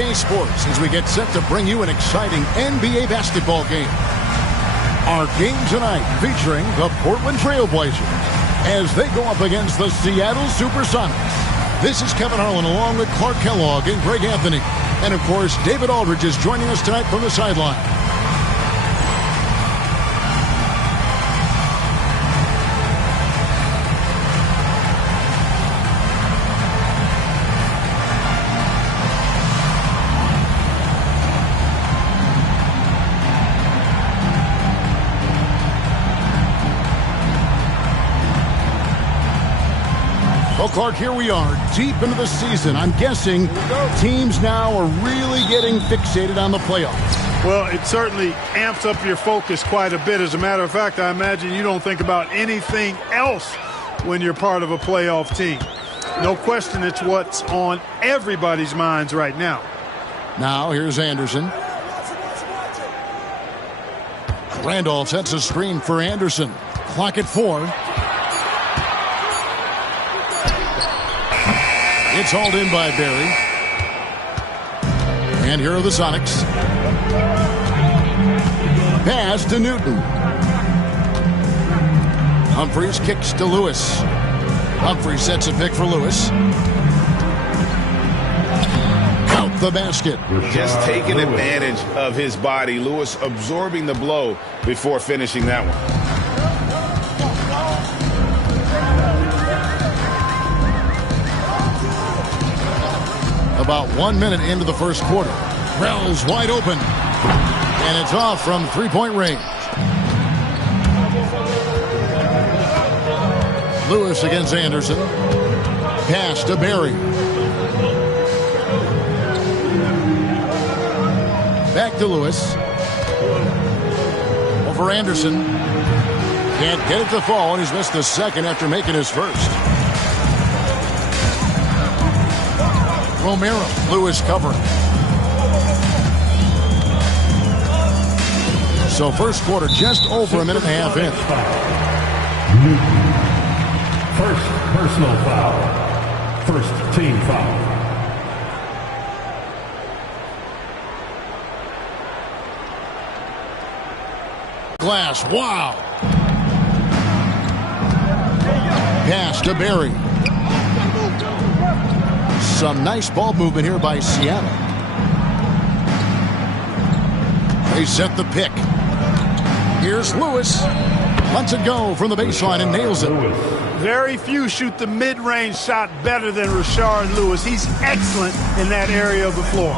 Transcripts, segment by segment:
EA Sports as we get set to bring you an exciting NBA basketball game. Our game tonight featuring the Portland Trail Blazers as they go up against the Seattle Supersonics. This is Kevin Harlan along with Clark Kellogg and Greg Anthony. And, of course, David Aldridge is joining us tonight from the sideline. Well, Clark, here we are, deep into the season. I'm guessing teams now are really getting fixated on the playoffs. Well, it certainly amps up your focus quite a bit. As a matter of fact, I imagine you don't think about anything else when you're part of a playoff team. No question, it's what's on everybody's minds right now. Now, here's Anderson. Randolph sets a screen for Anderson. Clock at 4. It's hauled in by Barry. And here are the Sonics. Pass to Newton. Humphries kicks to Lewis. Humphries sets a pick for Lewis. Count the basket. Just taking advantage of his body. Lewis absorbing the blow before finishing that one. About 1 minute into the first quarter. Rel's wide open. And it's off from three-point range. Lewis against Anderson. Pass to Barry. Back to Lewis. Over Anderson. Can't get it to fall, and he's missed the second after making his first. Romero. Lewis covering. So first quarter just over a minute and a half in. First personal foul. First team foul. Glass. Wow. Pass to Barry. Some nice ball movement here by Seattle. They set the pick. Here's Lewis. Lets it go from the baseline and nails it. Very few shoot the mid-range shot better than Rashard Lewis. He's excellent in that area of the floor.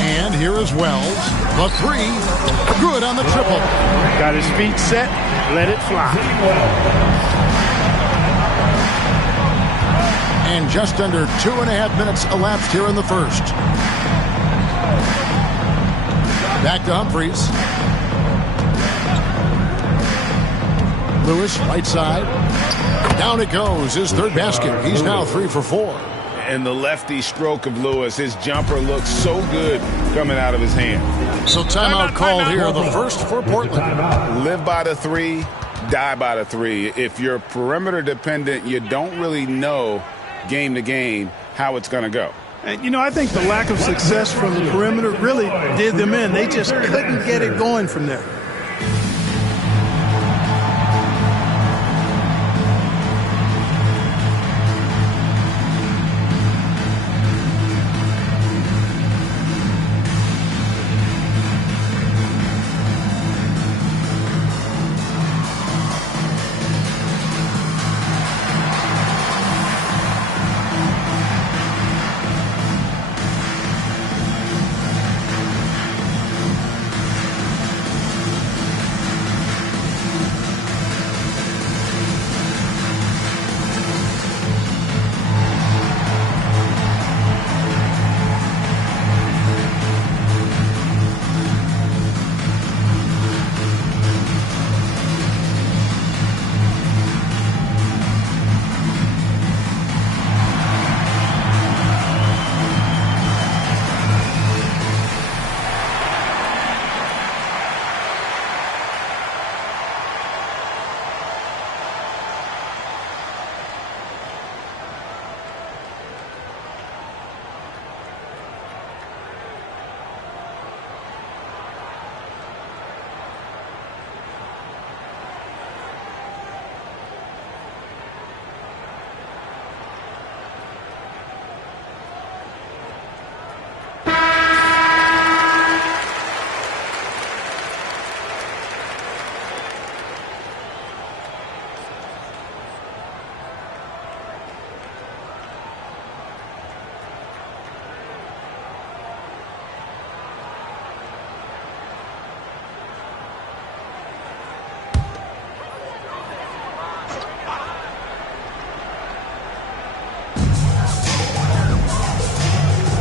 And here is Wells. The three. Good on the triple. Got his feet set. Let it fly. And just under 2.5 minutes elapsed here in the first. Back to Humphries. Lewis, right side. Down it goes. His third basket. He's now 3 for 4. And the lefty stroke of Lewis. His jumper looks so good coming out of his hand. So timeout called here. The first for Portland. Live by the 3, die by the 3. If you're perimeter dependent, you don't really know game to game how it's going to go. And, you know, I think the lack of success from the perimeter really did them in. They just couldn't get it going from there.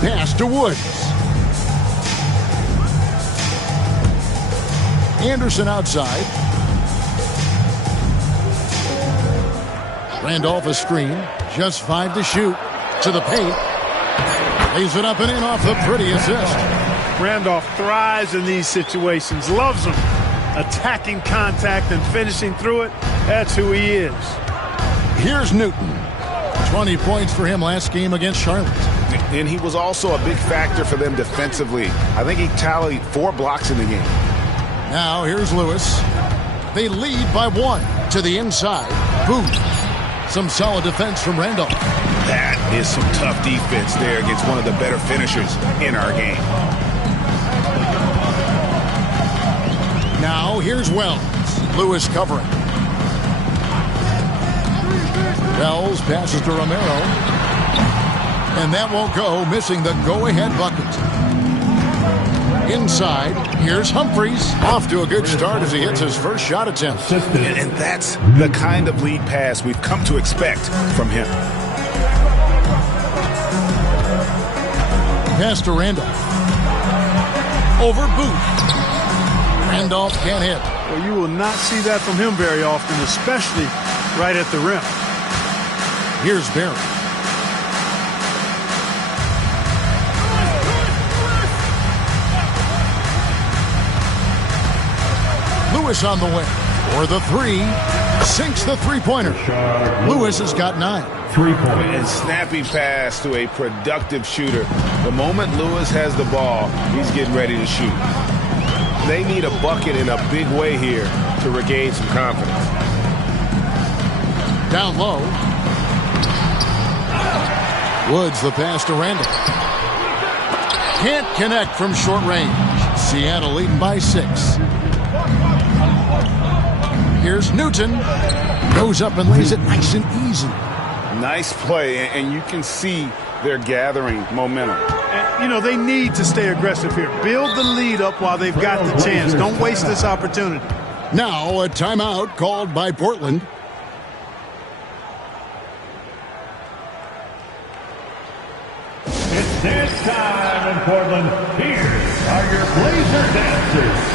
pass to Woods. Anderson outside. Randolph a screen. Just 5 to shoot. To the paint. Lays it up and in off the pretty assist. Randolph thrives in these situations. Loves them. Attacking contact and finishing through it. That's who he is. Here's Newton. 20 points for him last game against Charlotte. And he was also a big factor for them defensively. I think he tallied 4 blocks in the game. Now here's Lewis. They lead by 1 to the inside. Booth. Some solid defense from Randolph. That is some tough defense there against one of the better finishers in our game. Now here's Wells. Lewis covering. Wells passes to Romero. And that won't go, missing the go-ahead bucket. Inside, here's Humphries. Off to a good start as he hits his first shot attempt. And that's the kind of lead pass we've come to expect from him. Pass to Randolph. Over Booth. Randolph can't hit. Well, you will not see that from him very often, especially right at the rim. Here's Barry. Lewis on the wing. For the 3. Sinks the three-pointer. Lewis has got 9. 3-point. And snappy pass to a productive shooter. The moment Lewis has the ball, he's getting ready to shoot. They need a bucket in a big way here to regain some confidence. Down low. Woods the pass to Randall. Can't connect from short range. Seattle leading by 6. Here's Newton. Goes up and lays it nice and easy. Nice play, and you can see they're gathering momentum. And, you know, they need to stay aggressive here. Build the lead up while they've got the chance. Don't waste this opportunity. Now a timeout called by Portland. It's dance time in Portland. Here are your Blazer dancers.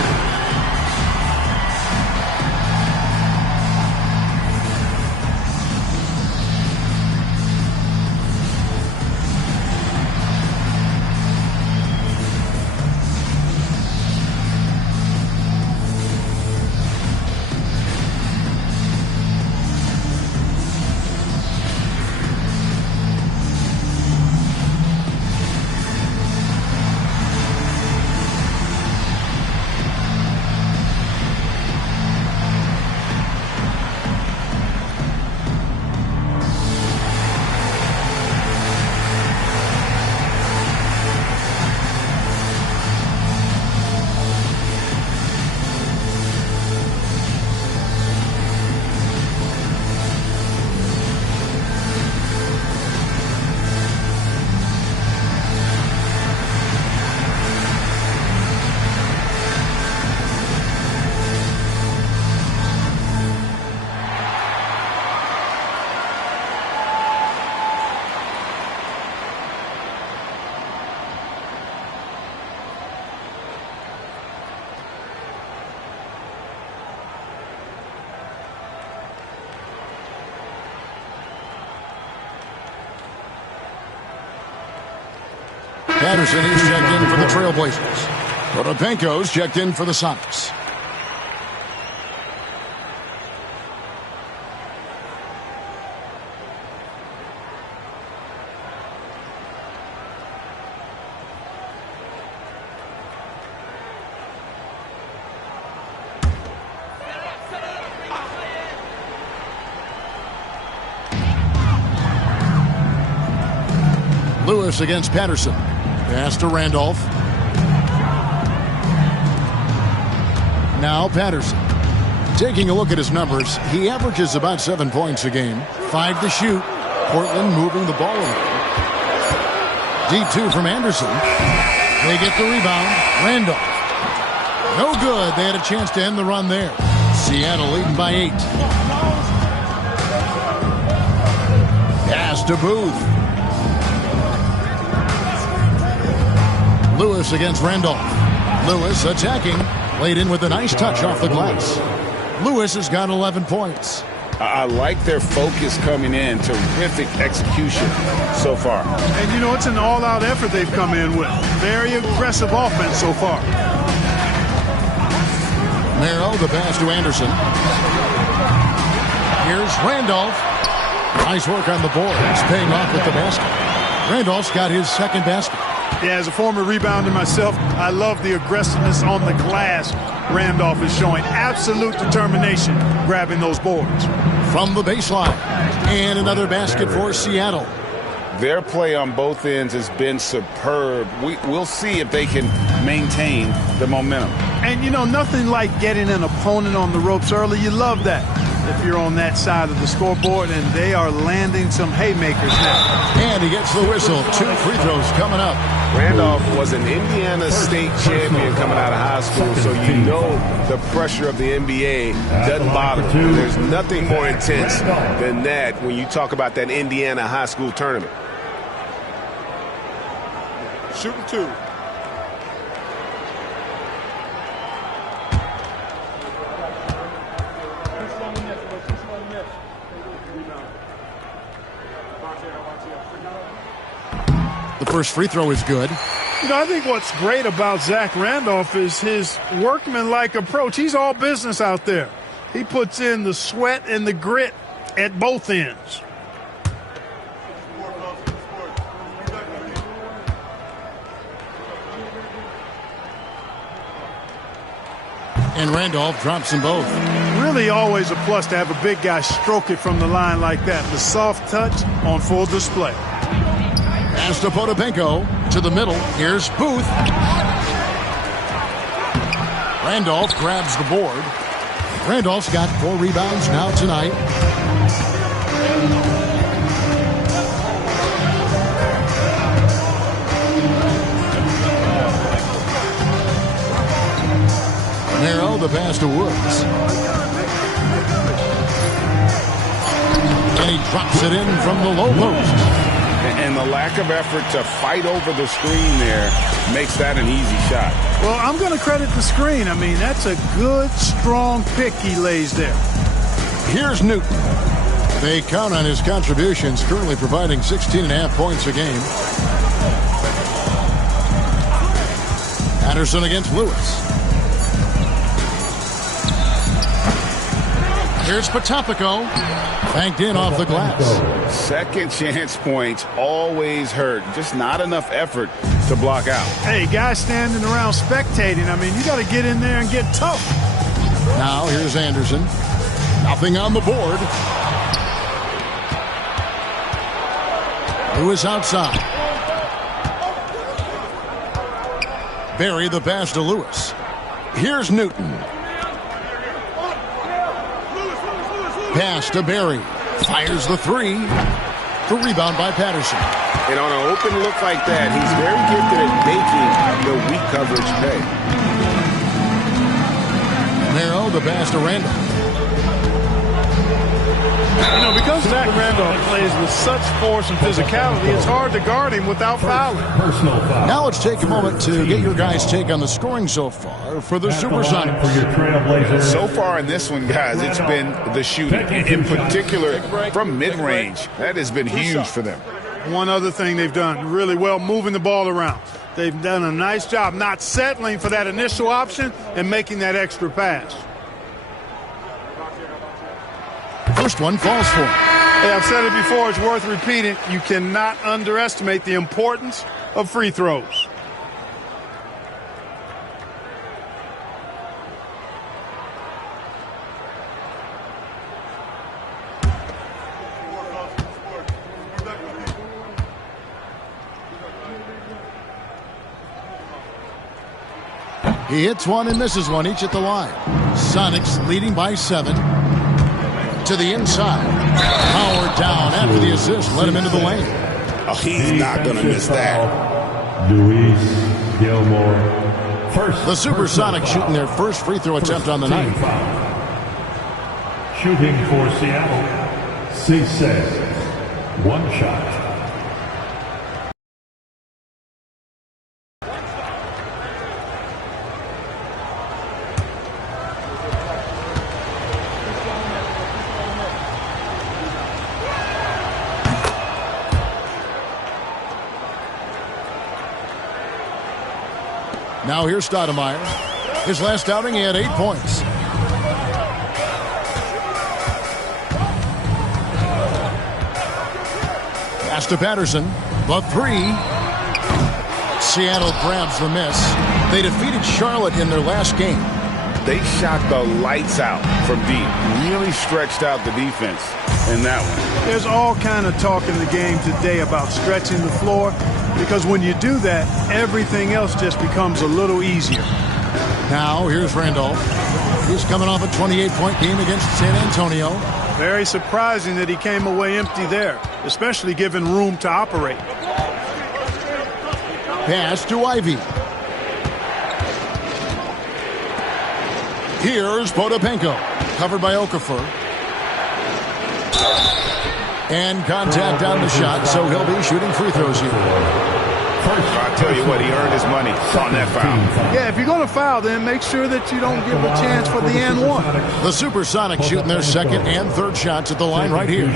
Patterson is checked in for the Trailblazers. Potapenko's checked in for the Sonics. Lewis against Patterson. Pass to Randolph. Now Patterson. Taking a look at his numbers, he averages about 7 points a game. 5 to shoot. Portland moving the ball around. Deep 2 from Anderson. They get the rebound. Randolph. No good. They had a chance to end the run there. Seattle leading by 8. Pass to Booth. Lewis against Randolph. Lewis attacking. Laid in with a nice touch off the glass. Lewis has got 11 points. I like their focus coming in. Terrific execution so far. And, you know, it's an all-out effort they've come in with. Very aggressive offense so far. Merrill, the pass to Anderson. Here's Randolph. Nice work on the board. It's paying off with the basket. Randolph's got his second basket. Yeah, as a former rebounder myself, I love the aggressiveness on the glass Randolph is showing. Absolute determination grabbing those boards. From the baseline. And another basket for Seattle. Their play on both ends has been superb. We'll see if they can maintain the momentum. And, you know, nothing like getting an opponent on the ropes early. You love that if you're on that side of the scoreboard, and they are landing some haymakers now. And he gets the whistle. 2 free throws coming up. Randolph was an Indiana State champion coming out of high school, so you know the pressure of the NBA doesn't bother him. There's nothing more intense than that when you talk about that Indiana high school tournament. Shooting 2. The first free throw is good. You know, I think what's great about Zach Randolph is his workmanlike approach. He's all business out there. He puts in the sweat and the grit at both ends. And Randolph drops them both. Really always a plus to have a big guy stroke it from the line like that. The soft touch on full display. Pass to Potapenko to the middle. Here's Booth. Randolph grabs the board. Randolph's got 4 rebounds now tonight. Merrill, the pass to Woods. And he drops it in from the low post. And the lack of effort to fight over the screen there makes that an easy shot. Well, I'm going to credit the screen. I mean, that's a good, strong pick he lays there. Here's Newton. They count on his contributions, currently providing 16.5 points a game. Patterson against Lewis. Here's Potapenko. Banked in off the glass. Second chance points always hurt. Just not enough effort to block out. Hey, guys standing around spectating. I mean, you got to get in there and get tough. Now here's Anderson. Nothing on the board. Lewis outside. Barry the pass to Lewis. Here's Newton. Pass to Barry. Fires the 3. The rebound by Patterson. And on an open look like that, he's very gifted at making the weak coverage pay. Merrill, the pass to Randolph. You know, because Zach Randolph plays with such force and physicality, it's hard to guard him without fouling. Personal foul. Now let's take a moment to get your guys' take on the scoring so far for the Supersonics. For your Trailblazers. So far in this one, guys, it's been the shooting. In particular, from mid-range. That has been huge for them. One other thing they've done really well, moving the ball around. They've done a nice job not settling for that initial option and making that extra pass. First one falls for him. Hey, I've said it before, it's worth repeating. You cannot underestimate the importance of free throws. He hits one and misses one, each at the line. Sonics leading by 7. To the inside. Power down after the assist. Let him into the lane. Oh, he's not going to miss that. Luis Gilmore. First. The Supersonics shooting their first free throw attempt on the night. Shooting for Seattle. Cisse. 1 shot. Now here's Stoudemire. His last outing, he had 8 points. Pass to Patterson. The 3. Seattle grabs the miss. They defeated Charlotte in their last game. They shot the lights out from deep. Really stretched out the defense in that one. There's all kind of talk in the game today about stretching the floor, because when you do that, everything else just becomes a little easier. Now here's Randolph. He's coming off a 28-point game against San Antonio. Very surprising that he came away empty there, especially given room to operate. Pass to Ivy. Here's Potapenko. Covered by Okafor. And contact on the shot, so he'll be shooting free throws here. I'll tell you what, he earned his money on that foul. Yeah, if you're going to foul, then make sure that you don't give a chance for the and one. The Supersonics shooting their second and third shots at the line right here.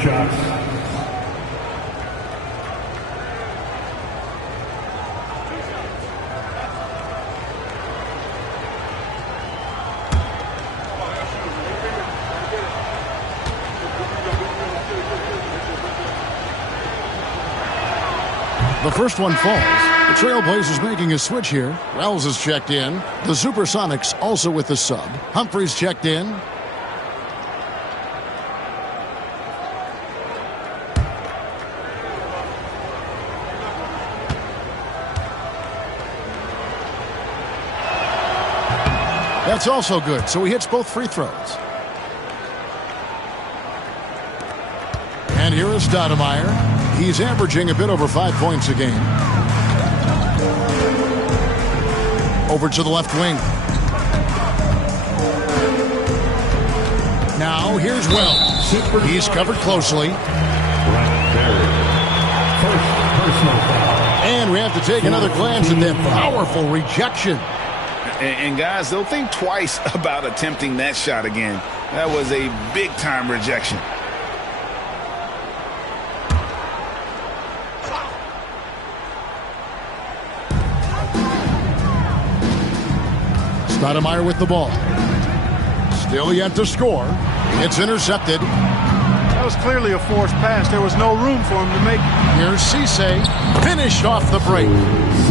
The first one falls. The Trailblazers making a switch here. Wells is checked in. The Supersonics also with the sub. Humphries checked in. That's also good, so he hits both free throws. And here is Stoudemire. He's averaging a bit over 5 points a game. Over to the left wing. Now here's Wells. He's covered closely. And we have to take another glance at that powerful rejection. And guys, they'll think twice about attempting that shot again. That was a big-time rejection. Stoudemire with the ball. Still yet to score. It's intercepted. That was clearly a forced pass. There was no room for him to make it. Here's Cisse. Finished off the break.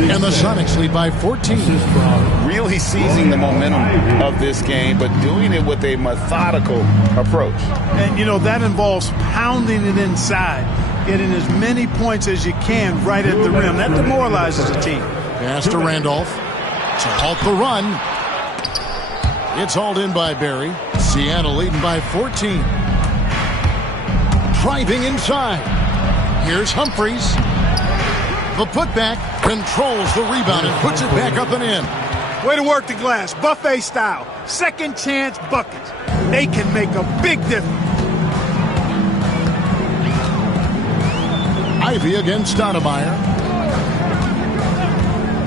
And the Sonics lead by 14. Really seizing the momentum of this game, but doing it with a methodical approach. And, you know, that involves pounding it inside, getting as many points as you can right at the rim. That demoralizes the team. Pass to Randolph to halt the run. It's hauled in by Barry. Seattle leading by 14. Driving inside. Here's Humphries. The putback controls the rebound and puts it back up and in. Way to work the glass, buffet style. Second chance buckets. They can make a big difference. Ivy against Stoudemire.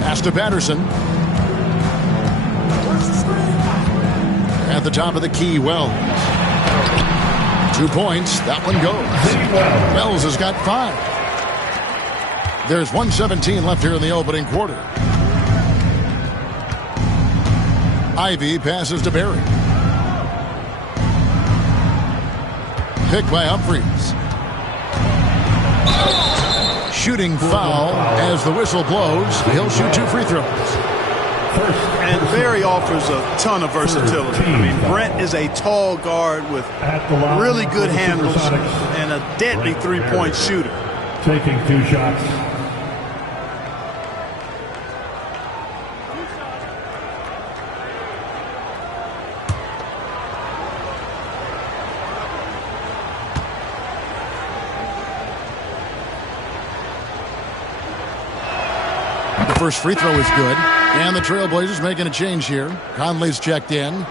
Pass to Patterson. At the top of the key, Wells. 2 points. That one goes. Wells has got 5. There's 1:17 left here in the opening quarter. Ivy passes to Barry. Picked by Humphries. Shooting foul as the whistle blows. He'll shoot 2 free throws. And Barry offers a ton of versatility. I mean, Brent is a tall guard with really good handles and a deadly three-point shooter. Taking 2 shots. The first free throw is good. And the Trailblazers making a change here. Conley's checked in.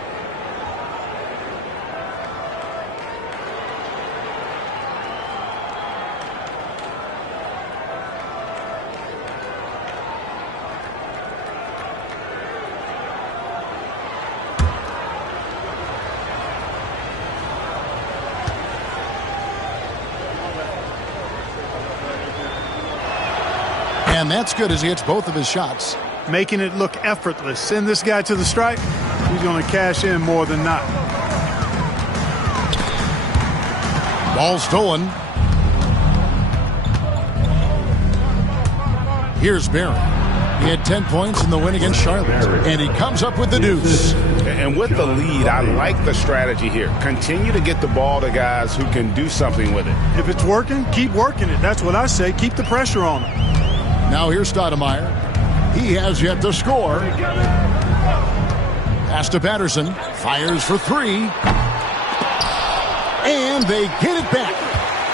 And that's good as he hits both of his shots. making it look effortless. Send this guy to the stripe, he's going to cash in more than not. Ball stolen. Here's Barry. He had 10 points in the win against Charlotte, and he comes up with the deuce. And with the lead, I like the strategy here. Continue to get the ball to guys who can do something with it. If it's working, keep working it. That's what I say. Keep the pressure on him. Now here's Stoudemire. He has yet to score. Pass to Patterson. Fires for three. And they get it back.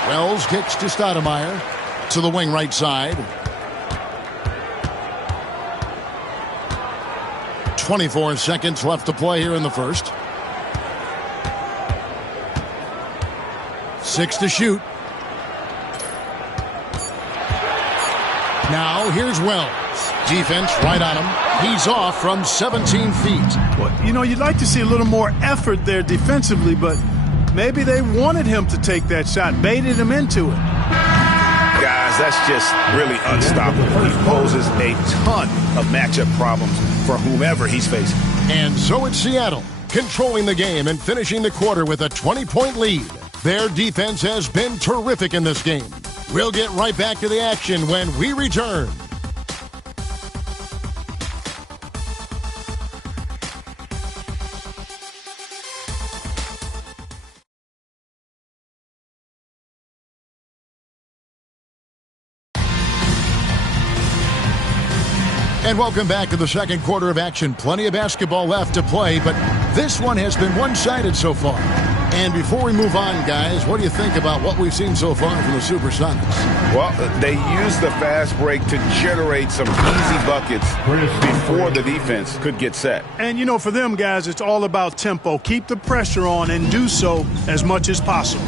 Wells kicks to Stoudemire. To the wing right side. 24 seconds left to play here in the first. 6 to shoot. Now here's Wells. Defense right on him. He's off from 17 feet. Well, you know, you'd like to see a little more effort there defensively, but maybe they wanted him to take that shot, baited him into it. Guys, that's just really unstoppable. He poses a ton of matchup problems for whomever he's facing. And so it's Seattle, controlling the game and finishing the quarter with a 20-point lead. Their defense has been terrific in this game. We'll get right back to the action when we return. And welcome back to the second quarter of action. Plenty of basketball left to play, but this one has been one-sided so far. And before we move on, guys, what do you think about what we've seen so far from the Supersonics? Well, they used the fast break to generate some easy buckets before the defense could get set. And, you know, for them, guys, it's all about tempo. Keep the pressure on and do so as much as possible.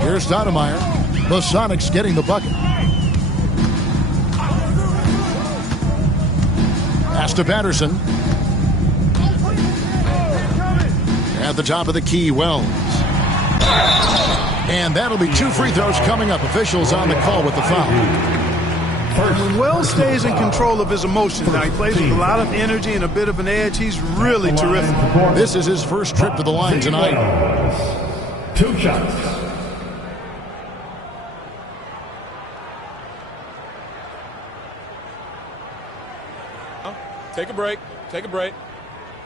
Here's Stoudemire. The Sonics getting the bucket. Pass to Patterson. At the top of the key, Wells. And that'll be 2 free throws coming up. Officials on the call with the foul. When Wells stays in control of his emotions, now he plays with a lot of energy and a bit of an edge. He's really terrific. This is his first trip to the line tonight. 2 shots. Take a break. Take a break.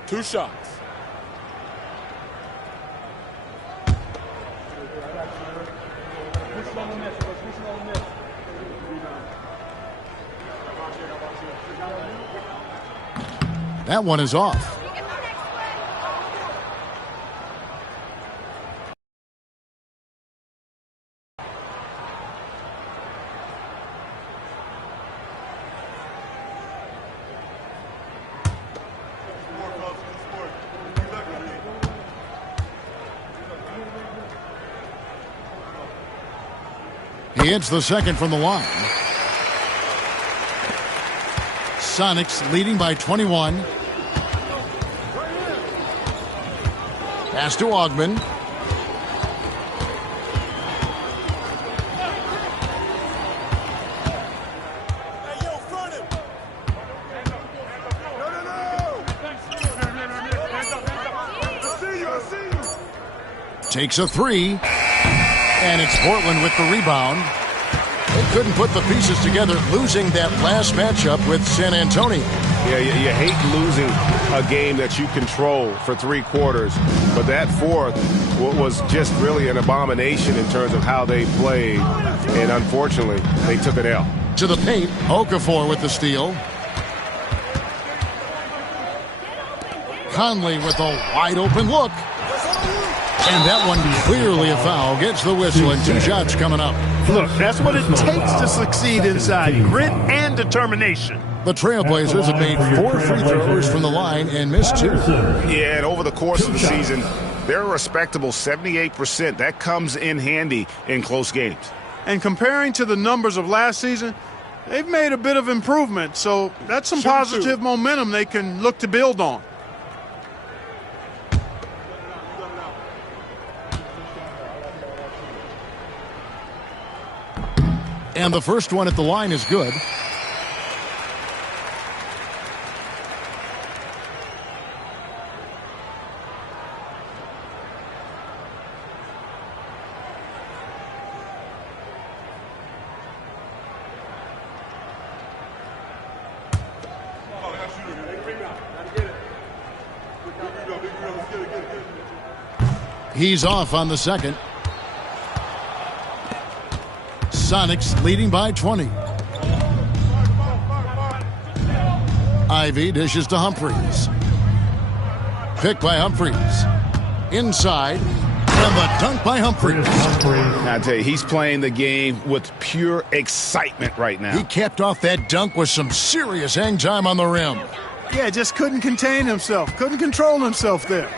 2 shots. That one is off. He hits the second from the line. Sonics leading by 21. Pass to Ogman. Takes a three. And it's Portland with the rebound. They couldn't put the pieces together, losing that last matchup with San Antonio. Yeah, you hate losing a game that you control for 3 quarters, but that fourth was just really an abomination in terms of how they played, and unfortunately, they took an L. To the paint, Okafor with the steal. Conley with a wide-open look. And that one clearly a foul. Gets the whistle, and 2 shots coming up. Look, that's what it takes to succeed inside. Grit and determination. The Trailblazers have made 4 free throws from the line and missed 2. Yeah, and over the course of the season, they're a respectable 78%. That comes in handy in close games. And comparing to the numbers of last season, they've made a bit of improvement. So that's some positive momentum they can look to build on. And the first one at the line is good. He's off on the second. Sonics leading by 20. Ivy dishes to Humphries. Pick by Humphries. Inside. And the dunk by Humphries. Now, I tell you, he's playing the game with pure excitement right now. He capped off that dunk with some serious hang time on the rim. Yeah, just couldn't contain himself. Couldn't control himself there.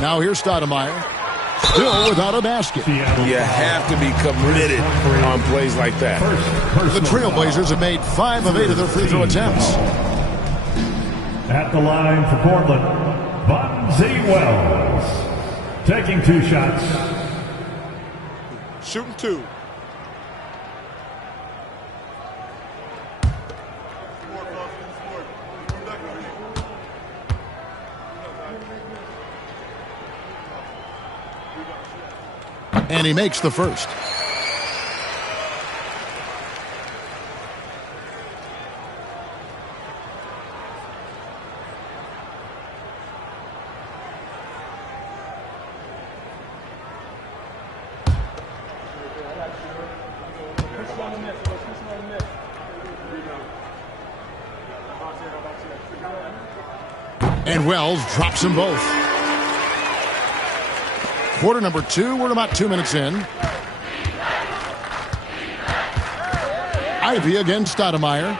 Now here's Stoudemire. Still without a basket. You have to be committed on plays like that. The Trailblazers have made 5 of 8 of their free throw attempts. At the line for Portland, Bonzi Wells. Taking 2 shots. Shooting 2. And he makes the first. And Wells drops them both. Quarter number 2, we're about 2 minutes in. Ivy against Stoudemire.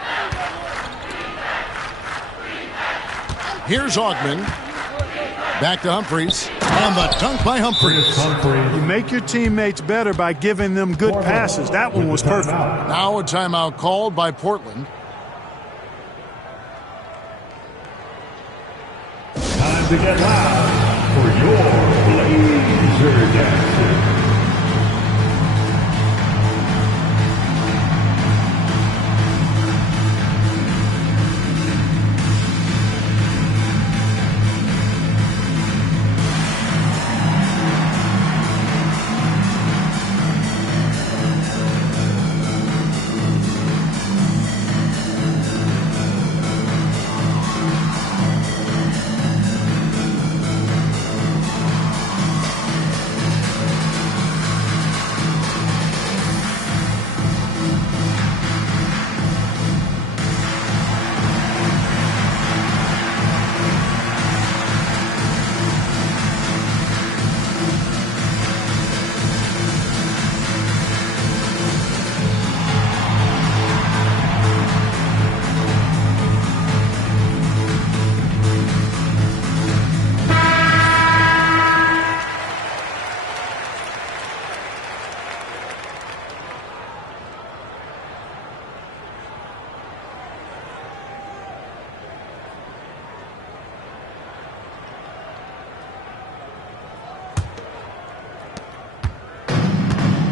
Here's Augman. Back to Humphries. And the dunk by Humphries. You make your teammates better by giving them good passes. That one was perfect. Now a timeout called by Portland. Time to get loud for your Blazer Dancer.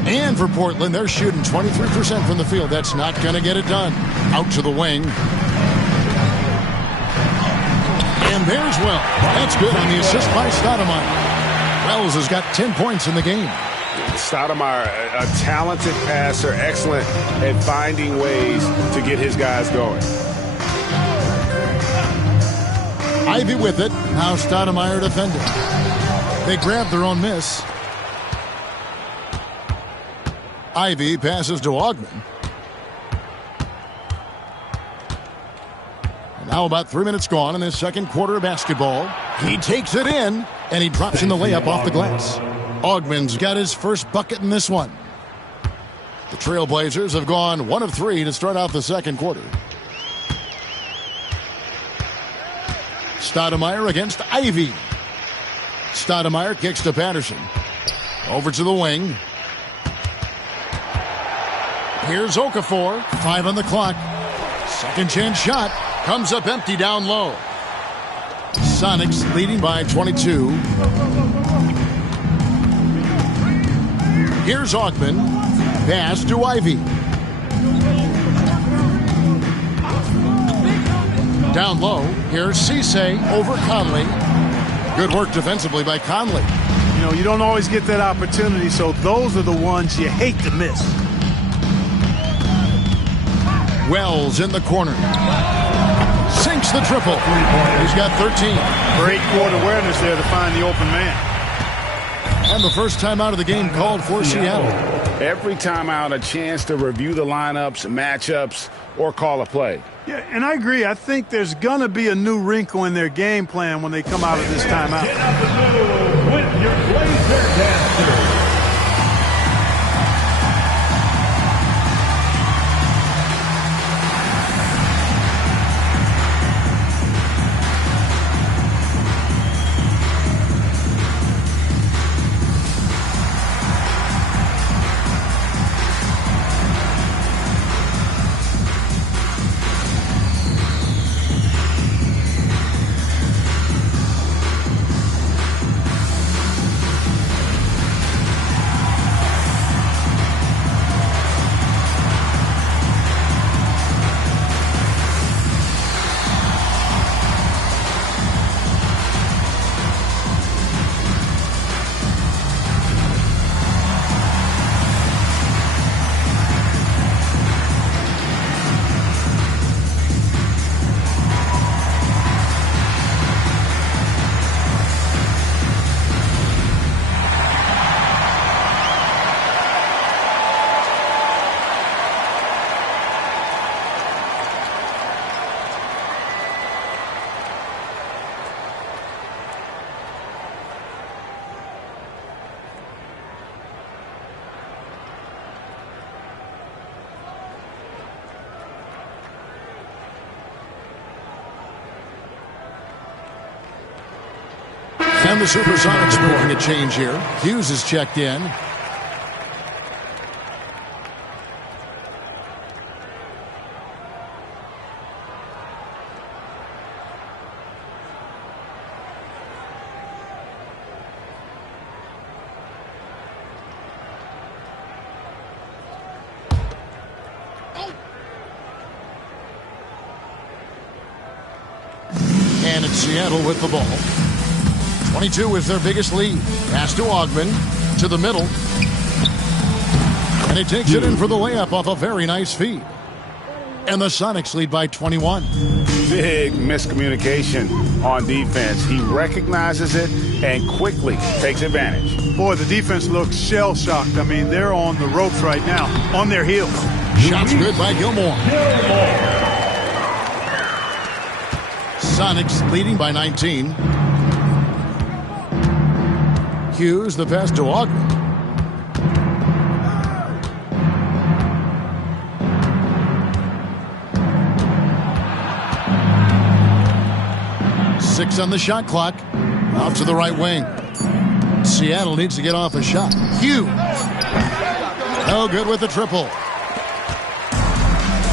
And for Portland, they're shooting 23% from the field. That's not going to get it done. Out to the wing. And there's Wells. That's good on the assist by Stoudemire. Wells has got 10 points in the game. Stoudemire, a talented passer, excellent at finding ways to get his guys going. Ivy with it. Now Stoudemire defending. They grab their own miss. Ivy passes to Augman. And now about 3 minutes gone in this second quarter of basketball. He takes it in, and he drops in the layup off the glass. Augman's got his first bucket in this one. The Trailblazers have gone 1 of 3 to start out the second quarter. Stoudemire against Ivy. Stoudemire kicks to Patterson. Over to the wing. Here's Okafor. 5 on the clock. Second chance shot. Comes up empty down low. Sonics leading by 22. Here's Augman. Pass to Ivy. Down low. Here's Cisse over Conley. Good work defensively by Conley. You know, you don't always get that opportunity, so those are the ones you hate to miss. Wells in the corner. Sinks makes the triple. He's got 13. Great court awareness there to find the open man. And the first time out of the game called for Seattle. Every time out, a chance to review the lineups, matchups, or call a play. Yeah, and I agree. I think there's going to be a new wrinkle in their game plan when they come out of this timeout. Get out the middle with your Blazer Dancers. And the Supersonics making a change here. Hughes is checked in. And it's Seattle with the ball. 22 is their biggest lead. Pass to Augman, to the middle. And he takes it in for the layup off a very nice feed. And the Sonics lead by 21. Big miscommunication on defense. He recognizes it and quickly takes advantage. Boy, the defense looks shell-shocked. I mean, they're on the ropes right now, on their heels. Shots good by Gilmore. Sonics leading by 19. Hughes, the pass to Augman. Six on the shot clock. Out to the right wing. Seattle needs to get off a shot. Hughes. No good with the triple.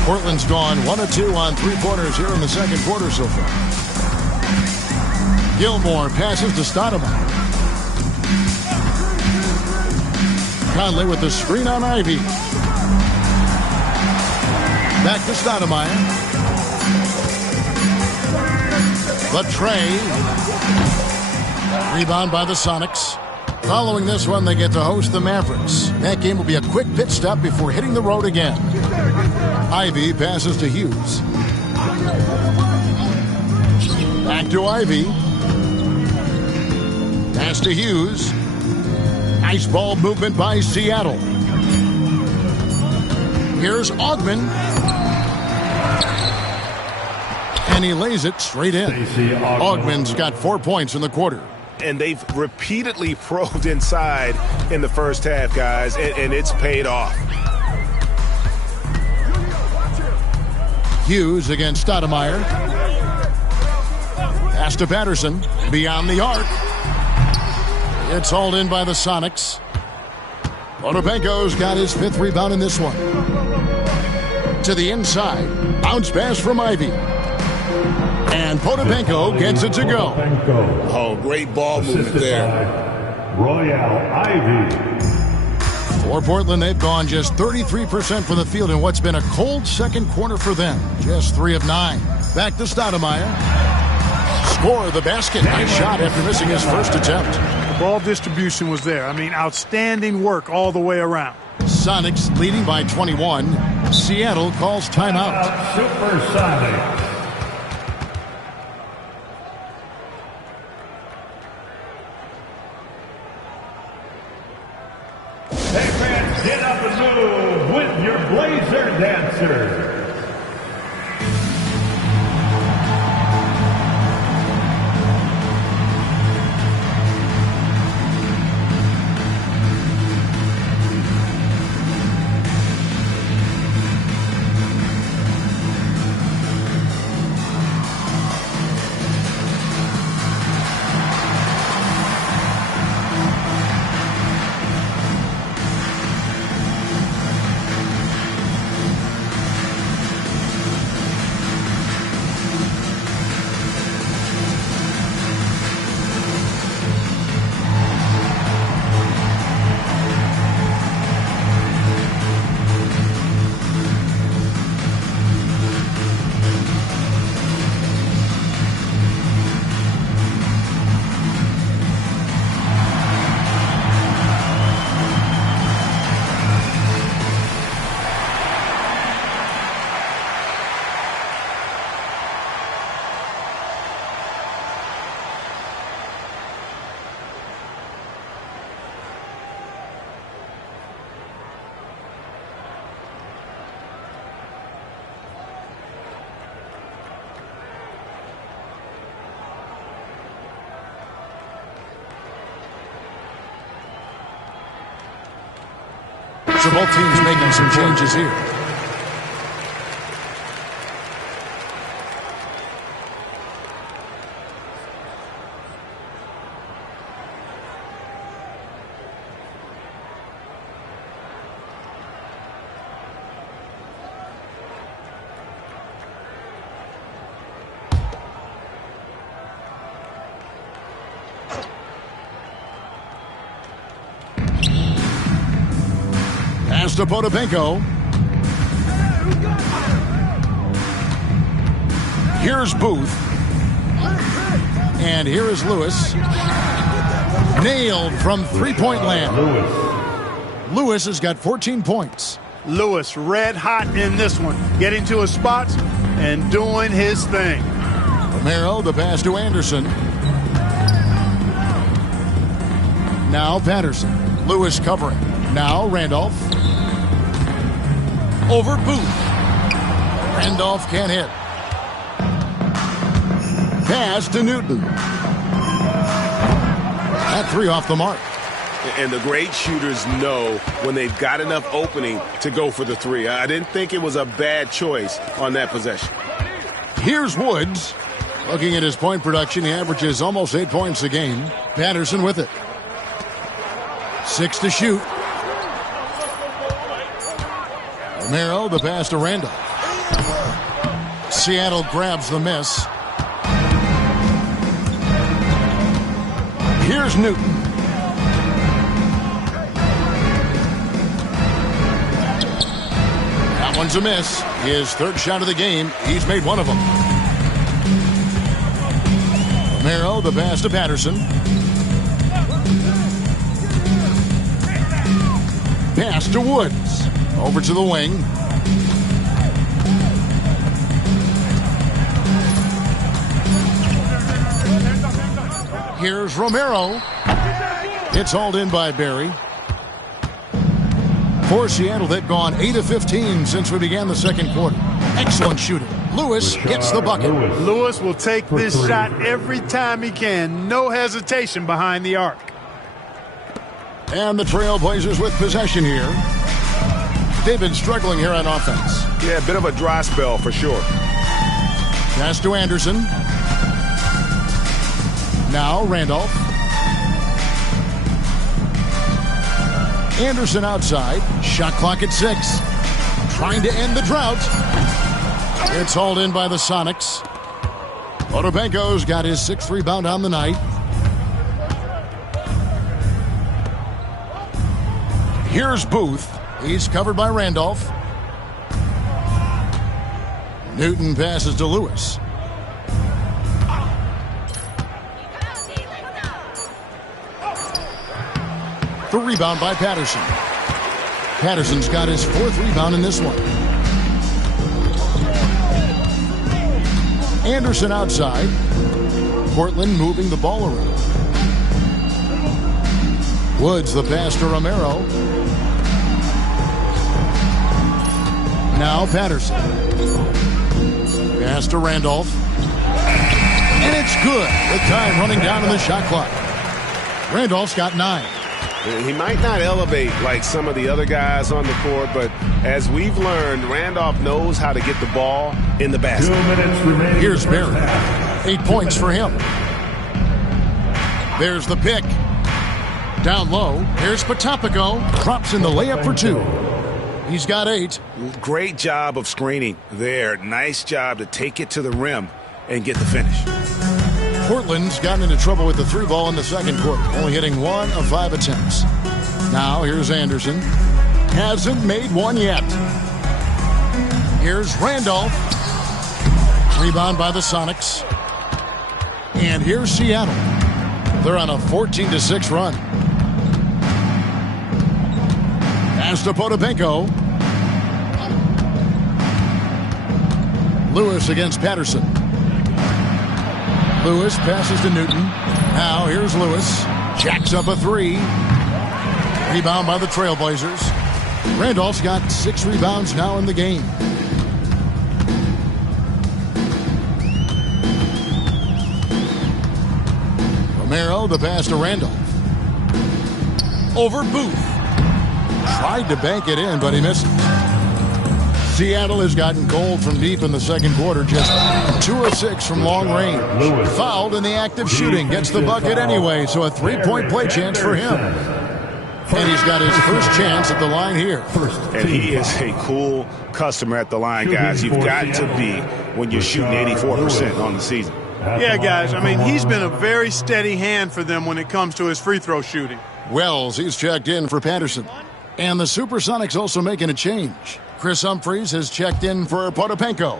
Portland's gone 1 of 2 on three-pointers here in the second quarter so far. Gilmore passes to Stoudemire. Conley with the screen on Ivy. Back to Stoudemire. The tray. Rebound by the Sonics. Following this one, they get to host the Mavericks. That game will be a quick pit stop before hitting the road again. Ivy passes to Hughes. Back to Ivy. Pass to Hughes. Nice ball movement by Seattle. Here's Augman. And he lays it straight in. Augman's got 4 points in the quarter. And they've repeatedly probed inside in the first half, guys, and it's paid off. Hughes against Stoudemire. Pass to Patterson. Beyond the arc. It's hauled in by the Sonics. Potapenko's got his 5th rebound in this one. To the inside. Bounce pass from Ivy. And Potapenko gets it to go. Oh, great ball movement there. Royale Ivy. For Portland, they've gone just 33% from the field in what's been a cold second quarter for them. Just 3 of 9. Back to Stoudemire. Score the basket. Nice shot after missing his first attempt. The ball distribution was there. I mean, outstanding work all the way around. Sonics leading by 21. Seattle calls timeout. Supersonics. Blazer dancers. So both teams making some changes here. Pass to Potapenko. Here's Booth. And here is Lewis. Nailed from three-point land. Lewis has got 14 points. Lewis red hot in this one, getting to his spots and doing his thing. Romero, the pass to Anderson. Now Patterson. Lewis covering. Now Randolph. Over Booth. Randolph can't hit. Pass to Newton. That three off the mark. And the great shooters know when they've got enough opening to go for the three. I didn't think it was a bad choice on that possession. Here's Woods. Looking at his point production, he averages almost 8 points a game. Patterson with it. 6 to shoot. Romero, the pass to Randolph. Seattle grabs the miss. Here's Newton. That one's a miss. His third shot of the game. He's made one of them. Romero, the pass to Patterson. Pass to Woods. Over to the wing. Here's Romero. It's hauled in by Barry. For Seattle, they've gone 8 of 15 since we began the second quarter. Excellent shooting. Lewis gets the bucket. Lewis will take this shot every time he can. No hesitation behind the arc. And the Trailblazers with possession here. They've been struggling here on offense. Yeah, a bit of a dry spell for sure. Pass to Anderson. Now Randolph. Anderson outside. Shot clock at 6. Trying to end the drought. It's hauled in by the Sonics. Potapenko's got his 6th rebound on the night. Here's Booth. He's covered by Randolph. Newton passes to Lewis. The rebound by Patterson. Patterson's got his 4th rebound in this one. Anderson outside. Portland moving the ball around. Woods the pass to Romero. Now Patterson. Pass to Randolph. And it's good with time running down in the shot clock. Randolph's got 9. He might not elevate like some of the other guys on the court, but as we've learned, Randolph knows how to get the ball in the basket. 2 minutes remaining. Here's Barry. 8 points for him. There's the pick. Down low. Here's Potapico. Drops in the layup for 2. He's got 8. Great job of screening there. Nice job to take it to the rim and get the finish. Portland's gotten into trouble with the 3 ball in the second quarter, only hitting 1 of 5 attempts. Now here's Anderson. Hasn't made one yet. Here's Randolph. Rebound by the Sonics. And here's Seattle. They're on a 14-6 run. Pass to Potapenko. Lewis against Patterson. Lewis passes to Newton. Now here's Lewis. Jacks up a 3. Rebound by the Trailblazers. Randolph's got 6 rebounds now in the game. Romero, the pass to Randolph. Over Booth. Tried to bank it in, but he misses. Seattle has gotten cold from deep in the second quarter, just 2 of 6 from long range. Fouled in the act of shooting, gets the bucket anyway, so a 3-point play chance for him. And he's got his first chance at the line here. And he is a cool customer at the line, guys. You've got to be when you're shooting 84% on the season. Yeah, guys, I mean, he's been a very steady hand for them when it comes to his free throw shooting. Wells, he's checked in for Patterson. And the Supersonics also making a change. Chris Humphries has checked in for Potapenko.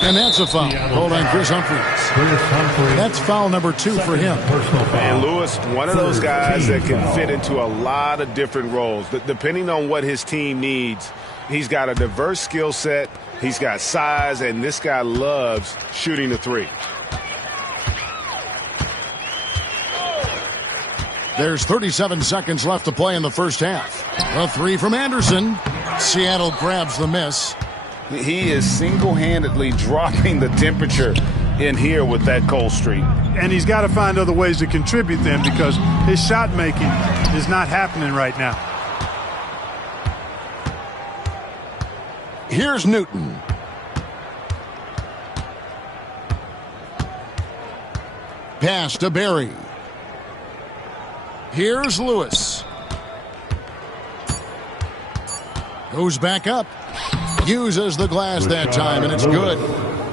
And that's a foul called on Chris Humphries. That's foul number 2 for him. And Lewis, one of those guys that can fit into a lot of different roles. But depending on what his team needs, he's got a diverse skill set. He's got size, and this guy loves shooting the 3. There's 37 seconds left to play in the first half. A 3 from Anderson. Seattle grabs the miss. He is single-handedly dropping the temperature in here with that cold streak. And he's got to find other ways to contribute then, because his shot making is not happening right now. Here's Newton. Pass to Barry. Here's Lewis. Goes back up. Uses the glass that time, and it's good.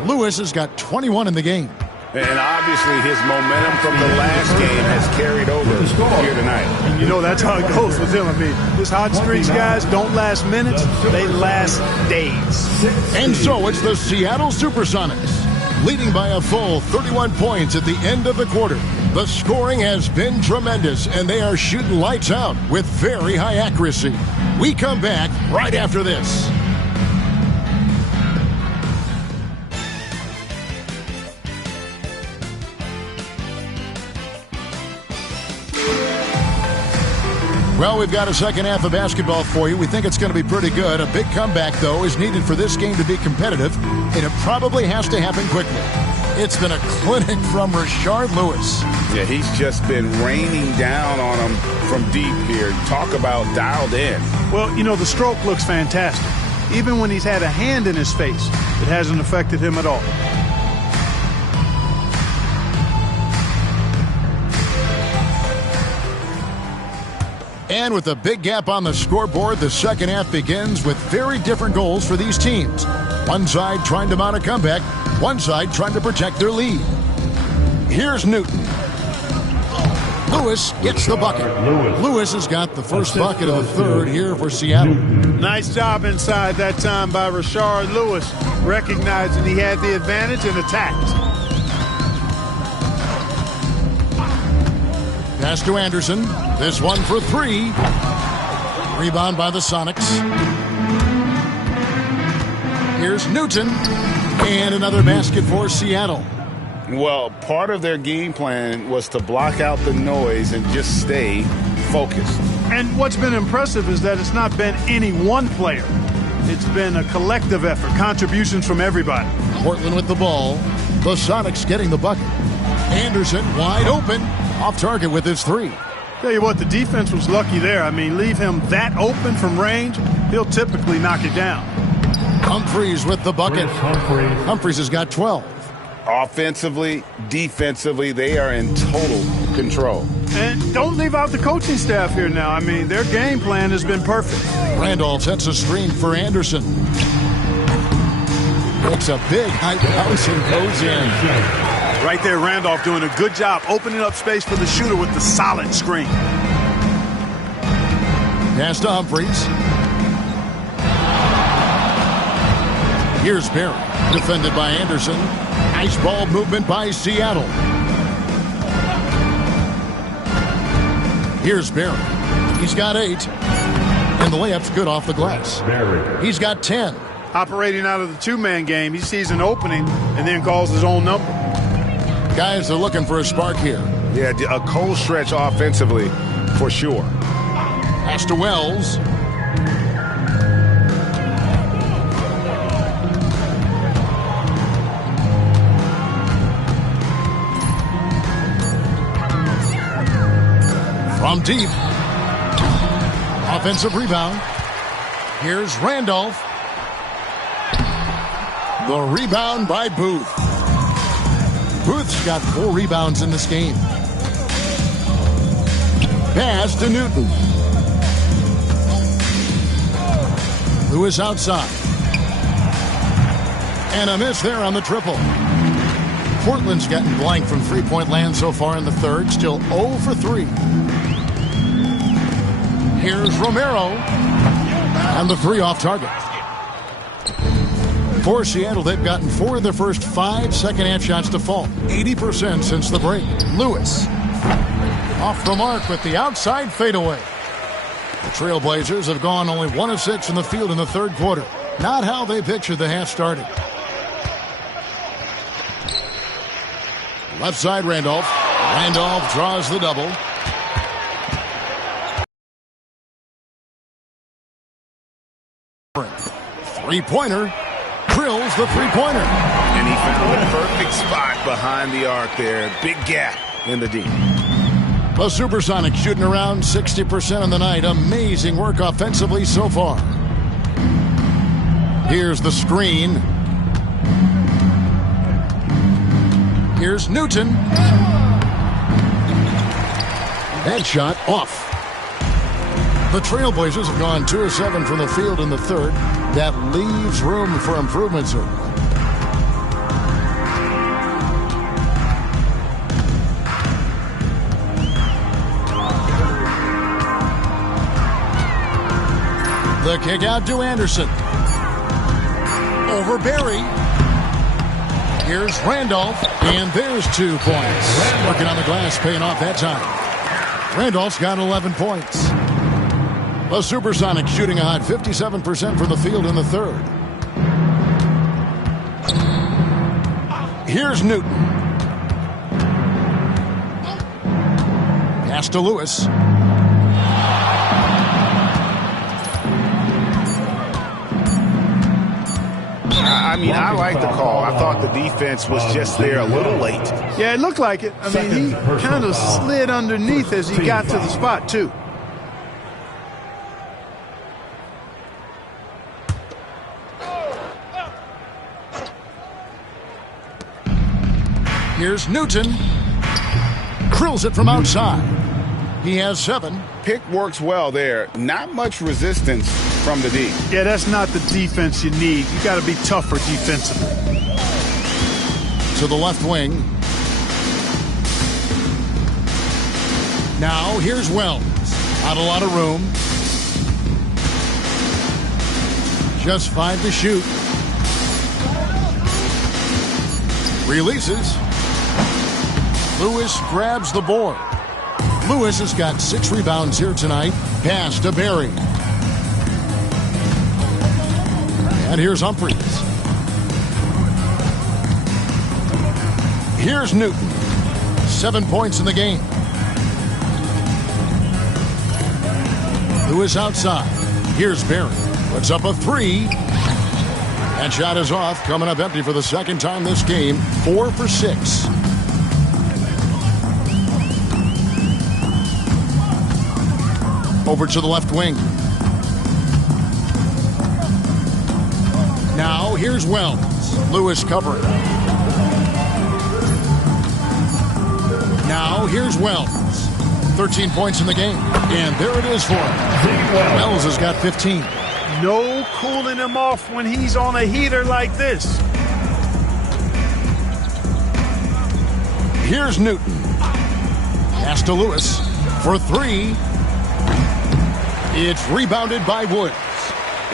Lewis has got 21 in the game. And obviously his momentum from the last game has carried over here tonight. And you know that's how it goes with him. I mean, his hot streaks, guys, don't last minutes. They last days. And so it's the Seattle Supersonics, leading by a full 31 points at the end of the quarter. The scoring has been tremendous, and they are shooting lights out with very high accuracy. We come back right after this. Well, we've got a second half of basketball for you. We think it's going to be pretty good. A big comeback, though, is needed for this game to be competitive, and it probably has to happen quickly. It's been a clinic from Rashard Lewis. Yeah, he's just been raining down on him from deep here. Talk about dialed in. Well, you know, the stroke looks fantastic. Even when he's had a hand in his face, it hasn't affected him at all. And with a big gap on the scoreboard, the second half begins with very different goals for these teams. One side trying to mount a comeback, one side trying to protect their lead. Here's Newton. Lewis gets the bucket. Lewis has got the first bucket of the third here for Seattle. Nice job inside that time by Rashard Lewis, recognizing he had the advantage and attacked. Pass to Anderson. This one for 3. Rebound by the Sonics. Here's Newton. And another basket for Seattle. Well, part of their game plan was to block out the noise and just stay focused. And what's been impressive is that it's not been any one player. It's been a collective effort, contributions from everybody. Portland with the ball. The Sonics getting the bucket. Anderson wide open. Off target with his three. Tell you what, the defense was lucky there. I mean, leave him that open from range, he'll typically knock it down. Humphries with the bucket. Humphries has got 12. Offensively, defensively, they are in total control. And don't leave out the coaching staff here now. I mean, their game plan has been perfect. Randolph sets a screen for Anderson. Makes a big high bounce and goes in. Right there, Randolph doing a good job opening up space for the shooter with the solid screen. Pass to Humphries. Here's Barry, defended by Anderson. Nice ball movement by Seattle. Here's Barry. He's got 8. And the layup's good off the glass. He's got 10. Operating out of the two-man game, he sees an opening and then calls his own number. Guys are looking for a spark here. Yeah, a cold stretch offensively for sure. Pass to Wells. From deep. Offensive rebound. Here's Randolph. The rebound by Booth. Booth's got 4 rebounds in this game. Pass to Newton. Lewis outside. And a miss there on the triple. Portland's gotten blank from three-point land so far in the third. Still 0 for 3. Here's Romero. And the 3 off target. For Seattle, they've gotten 4 of their first 5 second-half shots to fall. 80% since the break. Lewis. Off the mark with the outside fadeaway. The Trailblazers have gone only 1 of 6 from the field in the third quarter. Not how they pictured the half starting. Left side, Randolph. Randolph draws the double. Three-pointer. Drills the three-pointer. And he found the perfect spot behind the arc there. Big gap in the D. The Supersonics shooting around 60% on the night. Amazing work offensively so far. Here's the screen. Here's Newton. That shot off. The Trailblazers have gone 2 of 7 from the field in the third. That leaves room for improvement, sir. The kick out to Anderson. Over Barry. Here's Randolph. And there's 2 points. Working on the glass, paying off that time. Randolph's got 11 points. The Supersonics shooting a hot 57% from the field in the third. Here's Newton. Pass to Lewis. I mean, I like the call. I thought the defense was just there a little late. Yeah, it looked like it. I mean, he kind of slid underneath as he got to the spot, too. Here's Newton. Drills it from outside. He has 7. Pick works well there. Not much resistance from the D. Yeah, that's not the defense you need. You got to be tougher defensively. To the left wing. Now here's Wells. Not a lot of room. Just 5 to shoot. Releases. Lewis grabs the board. Lewis has got 6 rebounds here tonight. Pass to Barry. And here's Humphries. Here's Newton. 7 points in the game. Lewis outside. Here's Barry. Puts up a three. That shot is off. Coming up empty for the second time this game. 4 for 6. Over to the left wing. Now here's Wells. Lewis covering. Now here's Wells. 13 points in the game. And there it is for him. Wells has got 15. No cooling him off when he's on a heater like this. Here's Newton. Pass to Lewis for three. It's rebounded by Woods.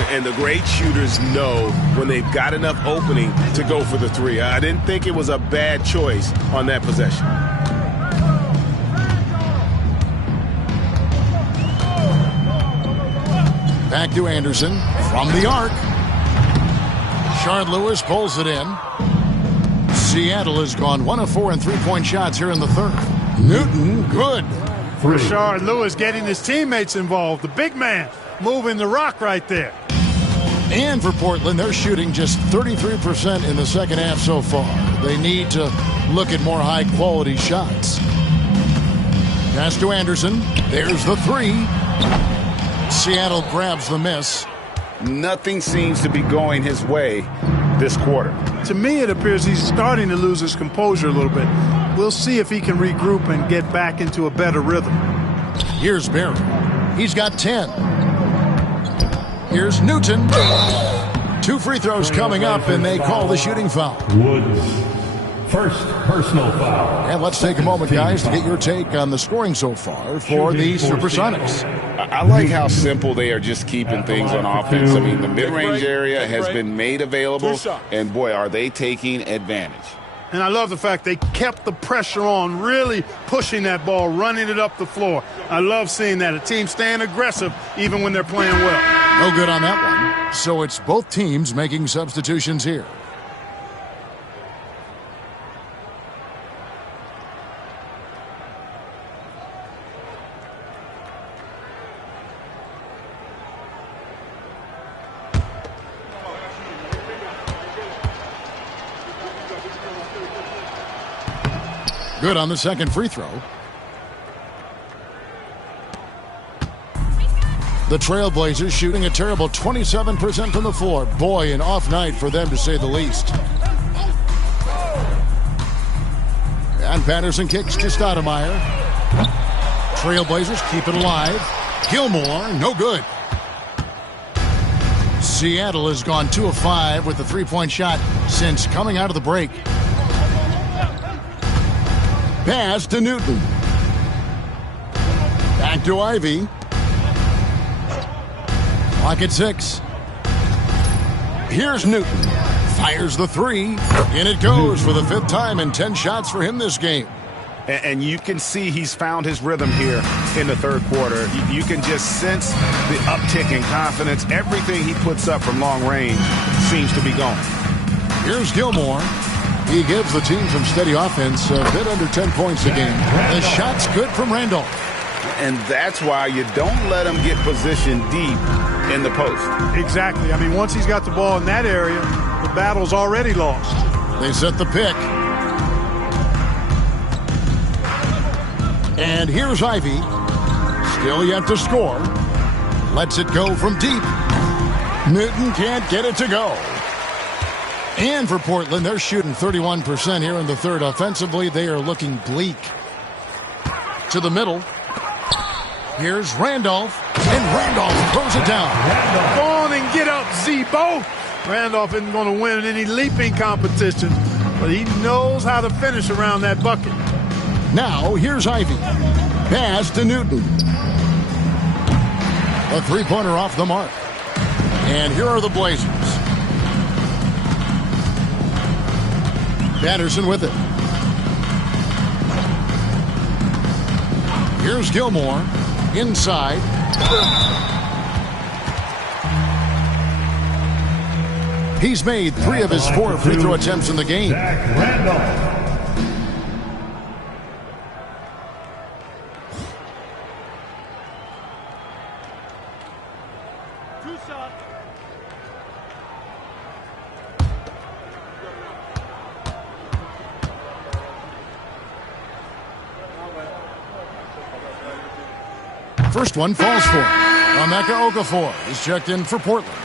And the great shooters know when they've got enough opening to go for the three. I didn't think it was a bad choice on that possession. Back to Anderson from the arc. Shard Lewis pulls it in. Seattle has gone 1 of 4 in three-point shots here in the third. Newton, good. Rashard Lewis getting his teammates involved. The big man moving the rock right there. And for Portland, they're shooting just 33% in the second half so far. They need to look at more high-quality shots. Pass to Anderson. There's the three. Seattle grabs the miss. Nothing seems to be going his way this quarter. To me, it appears he's starting to lose his composure a little bit. We'll see if he can regroup and get back into a better rhythm. Here's Barry. He's got 10. Here's Newton. 2 free throws coming up, and they call the shooting foul. Woods. First personal foul. And let's take a moment, guys, to get your take on the scoring so far for the Supersonics. I like how simple they are just keeping things on offense. I mean, the mid-range area has been made available, and boy, are they taking advantage. And I love the fact they kept the pressure on, really pushing that ball, running it up the floor. I love seeing that. A team staying aggressive even when they're playing well. No good on that one. So it's both teams making substitutions here. Good on the second free throw. The Trailblazers shooting a terrible 27% from the floor. Boy, an off night for them to say the least. And Patterson kicks to Stoudemire. Trailblazers keep it alive. Gilmore, no good. Seattle has gone 2 of 5 with the three-point shot since coming out of the break. Pass to Newton. Back to Ivy. Clock at 6. Here's Newton. Fires the three. And it goes for the 5th time and 10 shots for him this game. And you can see he's found his rhythm here in the third quarter. You can just sense the uptick in confidence. Everything he puts up from long range seems to be going. Here's Gilmore. He gives the team some steady offense, a bit under 10 points a game. The shot's good from Randolph. And that's why you don't let him get positioned deep in the post. Exactly. I mean, once he's got the ball in that area, the battle's already lost. They set the pick. And here's Ivy. Still yet to score. Lets it go from deep. Newton can't get it to go. And for Portland, they're shooting 31% here in the third. Offensively, they are looking bleak. To the middle. Here's Randolph. And Randolph throws it down. Go on and get up, Zebo. Randolph isn't going to win any leaping competition, but he knows how to finish around that bucket. Now, here's Ivy. Pass to Newton. A three-pointer off the mark. And here are the Blazers. Patterson with it. Here's Gilmore. Inside. He's made 3 of his 4 free throw attempts in the game. First one falls for him. Emeka Okafor is checked in for Portland.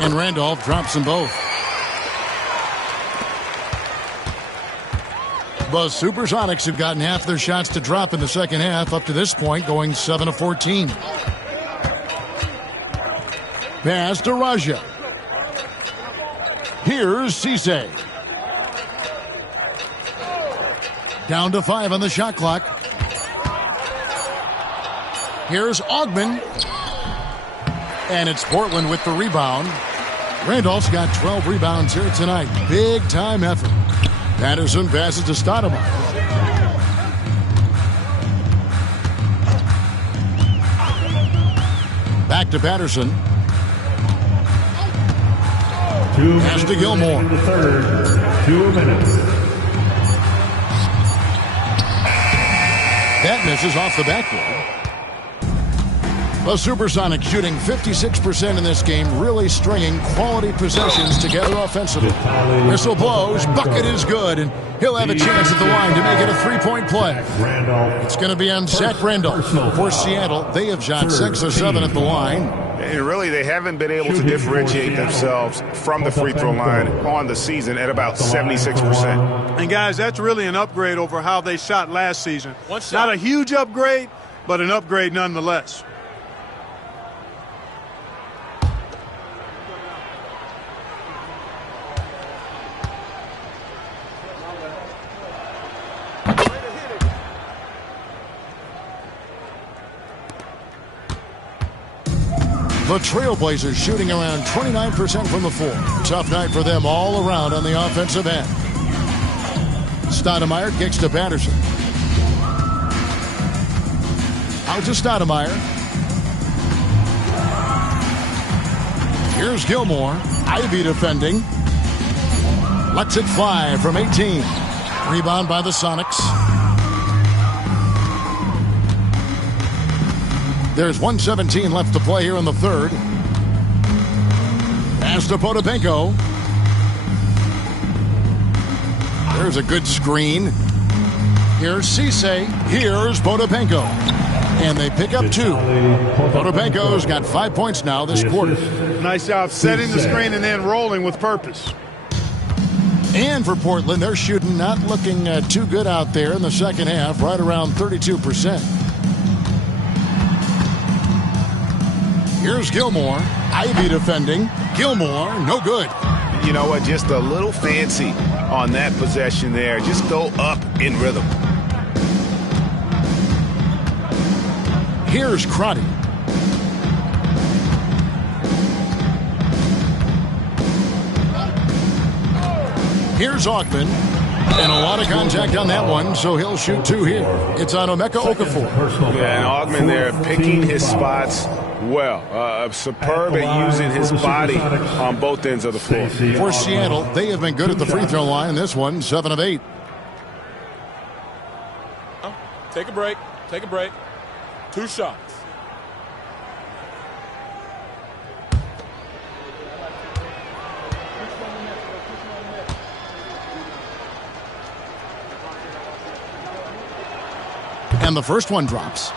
And Randolph drops them both. The Supersonics have gotten half their shots to drop in the second half, up to this point going 7 of 14. Pass to Raja. Here's Cisse. Down to 5 on the shot clock. Here's Augmon. And it's Portland with the rebound. Randolph's got 12 rebounds here tonight. Big time effort. Patterson passes to Stoudemire. Back to Patterson. Pass to Gilmore. The third. 2 minutes. That misses off the backboard. The Supersonics shooting 56% in this game, really stringing quality possessions together offensively. Whistle blows, bucket is good, and he'll have a chance at the line to make it a three-point play. It's going to be on Zach Randolph for Seattle. They have shot 6 or 7 at the line. And really, they haven't been able to differentiate themselves from the free throw line on the season at about 76%. And guys, that's really an upgrade over how they shot last season. Not a huge upgrade, but an upgrade nonetheless. The Trailblazers shooting around 29% from the floor. Tough night for them all around on the offensive end. Stoudemire kicks to Patterson. Out to Stoudemire. Here's Gilmore. Ivy defending. Lets it fly from 18. Rebound by the Sonics. There's 1:17 left to play here in the third. Pass to Potapenko. There's a good screen. Here's Cisse. Here's Potapenko. And they pick up 2. Potapenko's got 5 points now this quarter. Nice job setting the screen and then rolling with purpose. And for Portland, they're shooting not looking too good out there in the second half, right around 32%. Here's Gilmore. Ivy defending. Gilmore, no good. You know what? Just a little fancy on that possession there. Just go up in rhythm. Here's Crotty. Here's Augmon. And a lot of contact on that one, so he'll shoot 2 here. It's on Emeka Okafor. Yeah, and Augmon there picking his spots well. Superb at using his body on both ends of the floor. For Seattle, they have been good at the free throw line. This one, 7 of 8. Take a break. Take a break. 2 shots. And the first one drops.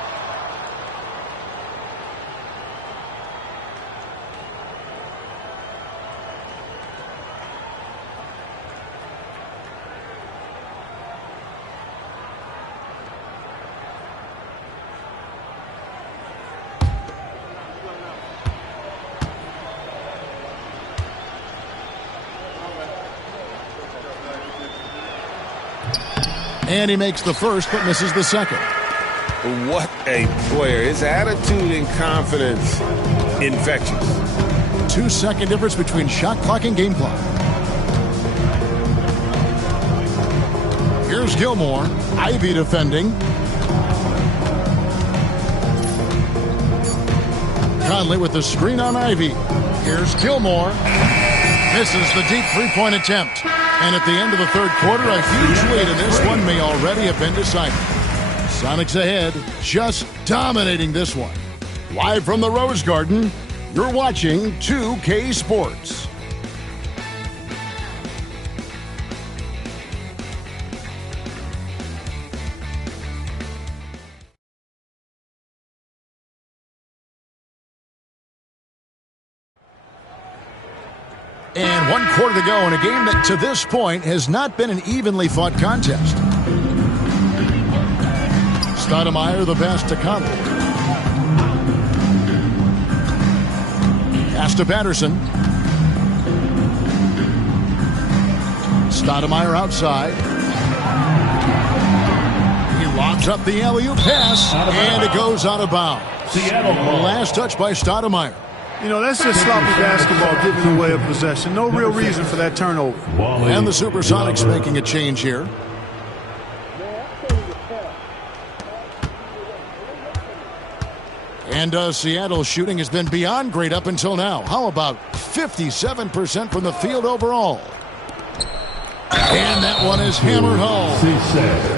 And he makes the first, but misses the second. What a player. His attitude and confidence, infectious. 2-second difference between shot clock and game clock. Here's Gilmore. Ivy defending. Conley with the screen on Ivy. Here's Gilmore. Misses the deep three-point attempt. And at the end of the third quarter, a huge lead in this one may already have been decided. Sonics ahead, just dominating this one. Live from the Rose Garden, you're watching 2K Sports. And 1 quarter to go in a game that to this point has not been an evenly fought contest. Stoudemire the pass to Conley. Pass to Patterson. Stoudemire outside. He lobs up the alley-oop pass, and it goes out of bounds. Last touch by Stoudemire. You know, that's just sloppy basketball giving away a possession. No real reason for that turnover. And the Supersonics making a change here. And Seattle's shooting has been beyond great up until now. How about 57% from the field overall? And that one is hammered home.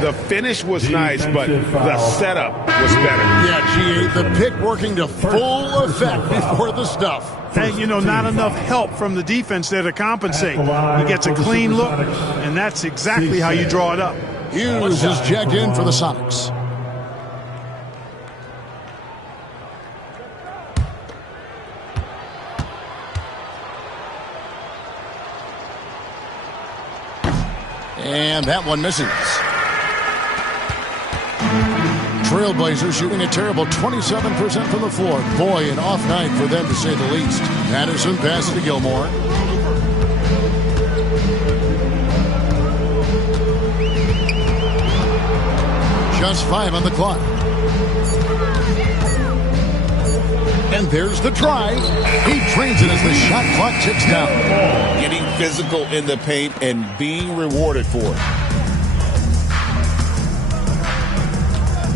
The finish was nice, but the setup was better. Yeah, G8, the pick working to full effect before the stuff. And, you know, not enough help from the defense there to compensate. He gets a clean look, and that's exactly how you draw it up. Hughes is checked in for the Sonics. And that one misses. Trailblazers shooting a terrible 27% from the floor. Boy, an off night for them to say the least. Patterson passes to Gilmore. Just 5 on the clock. And there's the try. He drains it as the shot clock ticks down. Getting physical in the paint and being rewarded for it.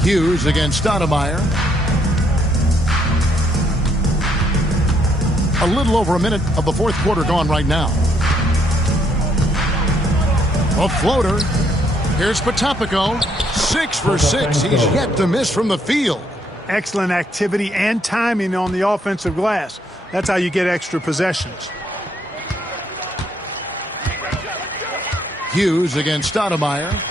Hughes against Stoudemire. A little over a minute of the fourth quarter gone right now. A floater. Here's Potapico. 6 for 6. He's yet to miss from the field. Excellent activity and timing on the offensive glass. That's how you get extra possessions. Hughes against Stoudemire.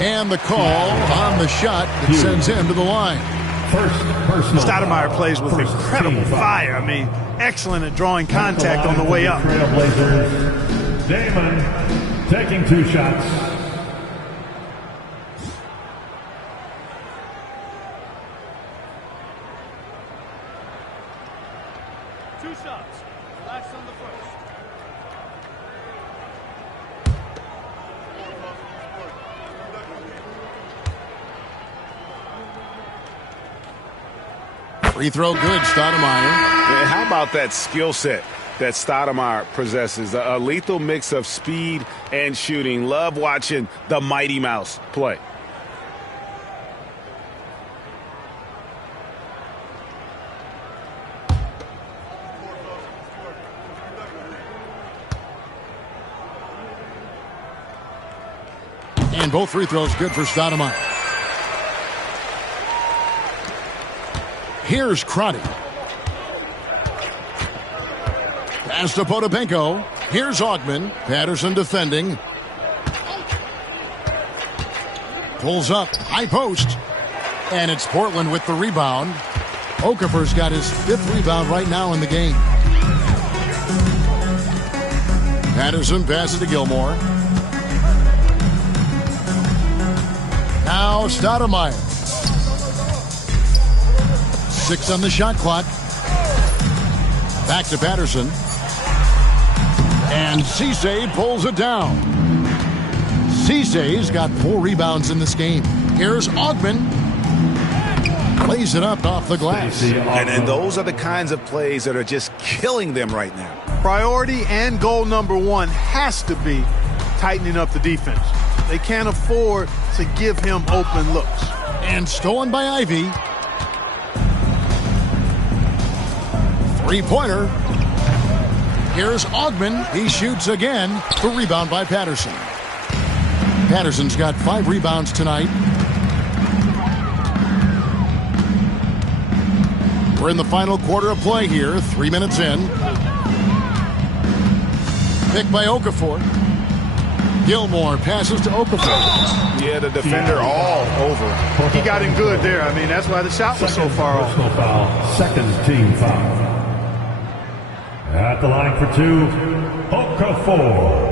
And the call on the shot that sends him to the line. Stoudemire plays with incredible fire. I mean, excellent at drawing contact on the way up. Damon taking 2 shots. Relax on the first. Free throw good, Stoudemire. And how about that skill set that Stoudemire possesses? A lethal mix of speed and shooting. Love watching the Mighty Mouse play. And both free throws good for Stoudemire. Here's Crotty. Pass to Potapenko. Here's Augman. Patterson defending. Pulls up. High post. And it's Portland with the rebound. Okafor's got his 5th rebound right now in the game. Patterson passes to Gilmore. Now Stoudemire. 6 on the shot clock. Back to Patterson. And Cisse pulls it down. Cisse's got 4 rebounds in this game. Here's Augman. Plays it up off the glass. And those are the kinds of plays that are just killing them right now. Priority and goal number 1 has to be tightening up the defense. They can't afford to give him open looks. And stolen by Ivey. Three-pointer. Here's Augmon. He shoots again. The rebound by Patterson. Patterson's got 5 rebounds tonight. We're in the final quarter of play here. 3 minutes in. Pick by Okafor. Gilmore passes to Okafor. Yeah, the defender all over. He got him good there. I mean, that's why the shot was so far off. Personal foul, second team foul. At the line for 2, Okafor.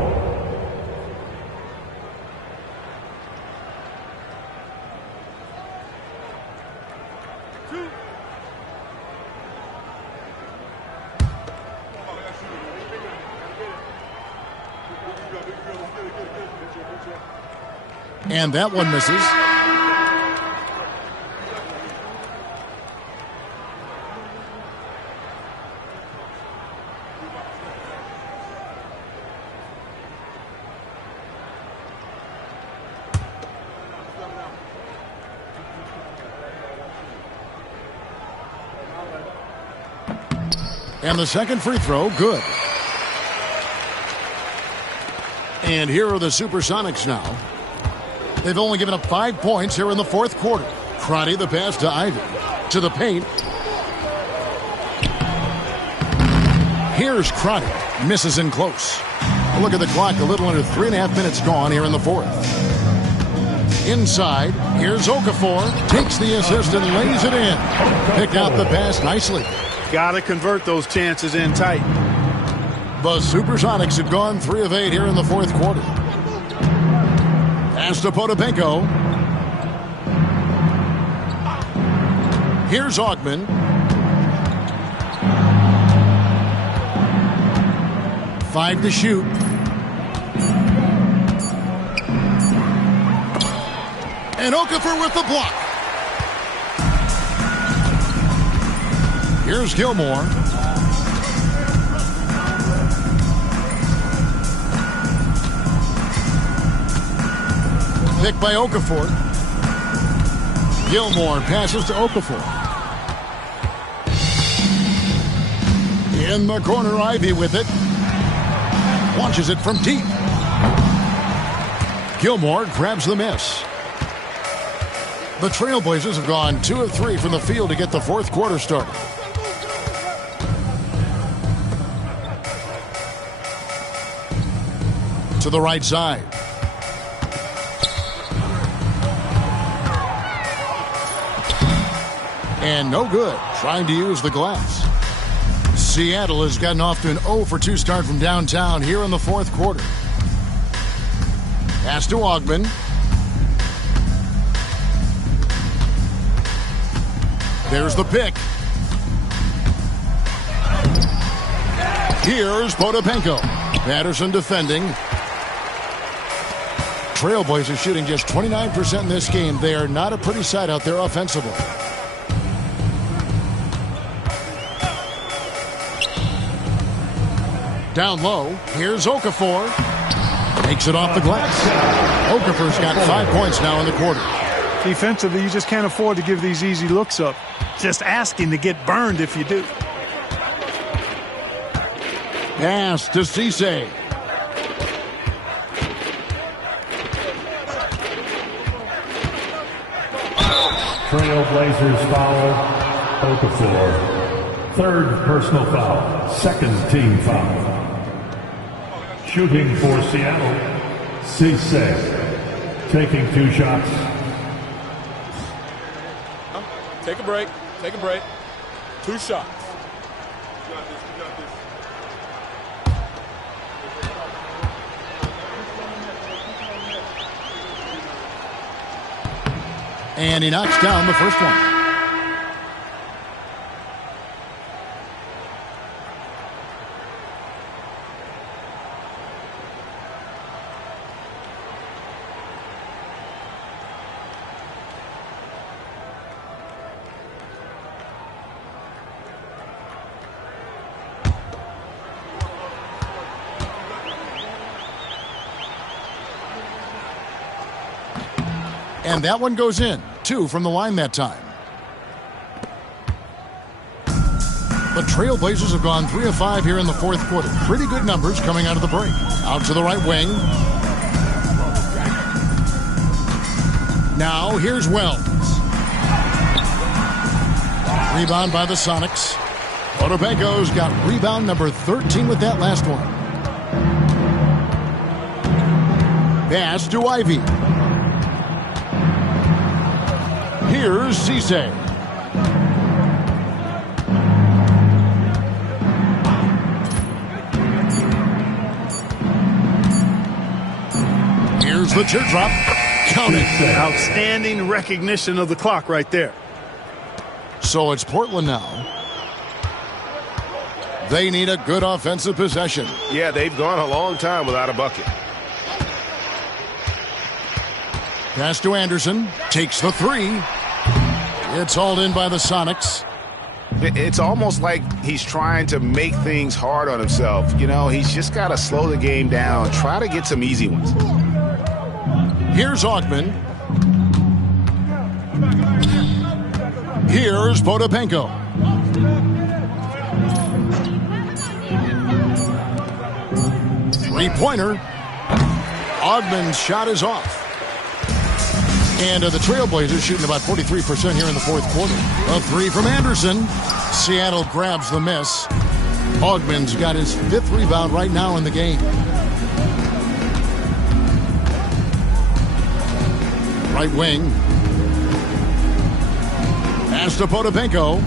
And that one misses. And the second free throw, good. And here are the Supersonics now. They've only given up 5 points here in the fourth quarter. Crotty, the pass to Ivey. To the paint. Here's Crotty. Misses in close. Look at the clock. A little under 3.5 minutes gone here in the fourth. Inside. Here's Okafor. Takes the assist and lays it in. Picked out the pass nicely. Got to convert those chances in tight. The Supersonics have gone 3 of 8 here in the fourth quarter. Pass to Potapenko. Here's Augmon. Five to shoot. And Okafor with the block. Here's Gilmore. Pick by Okafor. Gilmore passes to Okafor. In the corner, Ivey with it. Launches it from deep. Gilmore grabs the miss. The Trailblazers have gone 2 of 3 from the field to get the fourth quarter started. To the right side. And no good. Trying to use the glass. Seattle has gotten off to an 0 for 2 start from downtown here in the fourth quarter. Pass to Augmon. There's the pick. Here's Potapenko. Patterson defending. Trailblazers shooting just 29% in this game. They are not a pretty sight out there offensively. Down low, here's Okafor. Makes it off the glass. Okafor's got 5 points now in the quarter. Defensively, you just can't afford to give these easy looks up. Just asking to get burned if you do. Pass to Cisse. Trailblazers foul, Okafor. Third personal foul, second team foul. Shooting for Seattle, Cisse. Taking 2 shots. Take a break. Take a break. 2 shots. And he knocks down the first one. And that one goes in. 2 from the line that time. The Trailblazers have gone 3 of 5 here in the fourth quarter. Pretty good numbers coming out of the break. Out to the right wing. Now here's Wells. Rebound by the Sonics. Potapenko's got rebound number 13 with that last one. Pass to Ivy. Here's Cisse. Here's the teardrop. Count it. Outstanding recognition of the clock right there. So it's Portland now. They need a good offensive possession. Yeah, they've gone a long time without a bucket. Pass to Anderson. Takes the 3. It's hauled in by the Sonics. It's almost like he's trying to make things hard on himself. You know, he's just got to slow the game down. Try to get some easy ones. Here's Augman. Here's Potapenko. Three-pointer. Augman's shot is off. And the Trailblazers shooting about 43% here in the fourth quarter. A 3 from Anderson. Seattle grabs the miss. Augman's got his 5th rebound right now in the game. Right wing. Pass to Potapenko.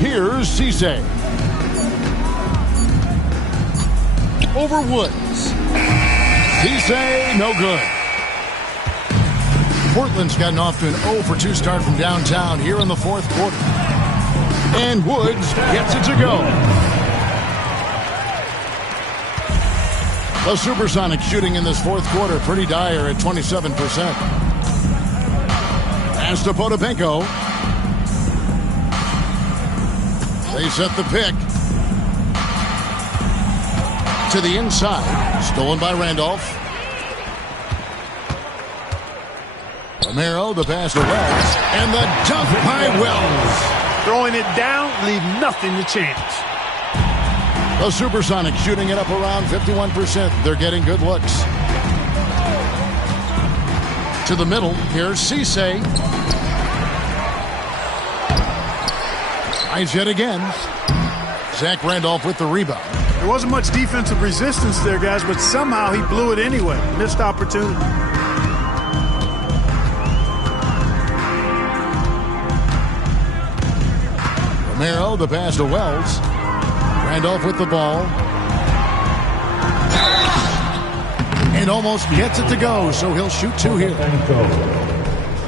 Here's Cisse. Over Woods. Cisse, no good. Portland's gotten off to an 0-for-2 start from downtown here in the fourth quarter. And Woods gets it to go. The Supersonics shooting in this fourth quarter pretty dire at 27%. Pass to Potapenko. They set the pick. To the inside. Stolen by Randolph. Romero, the pass to Wells. And the dunk by Wells. Throwing it down, leave nothing to chance. The Supersonics shooting it up around 51%. They're getting good looks. To the middle. Here's Cisse. Tries yet again. Zach Randolph with the rebound. There wasn't much defensive resistance there, guys, but somehow he blew it anyway. Missed opportunity. Romero, the pass to Wells. Randolph with the ball. And almost gets it to go, so he'll shoot 2 here.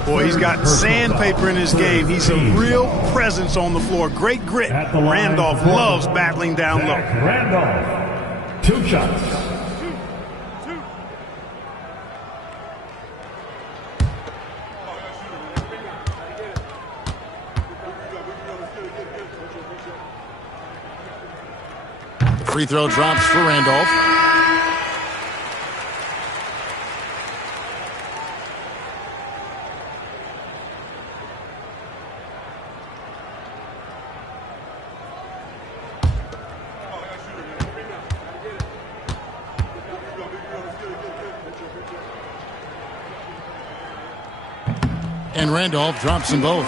Boy, he's got sandpaper in his game. He's a real presence on the floor. Great grit. Randolph loves battling down low. Randolph, 2 shots. Free throw drops for Randolph. And Randolph drops them both.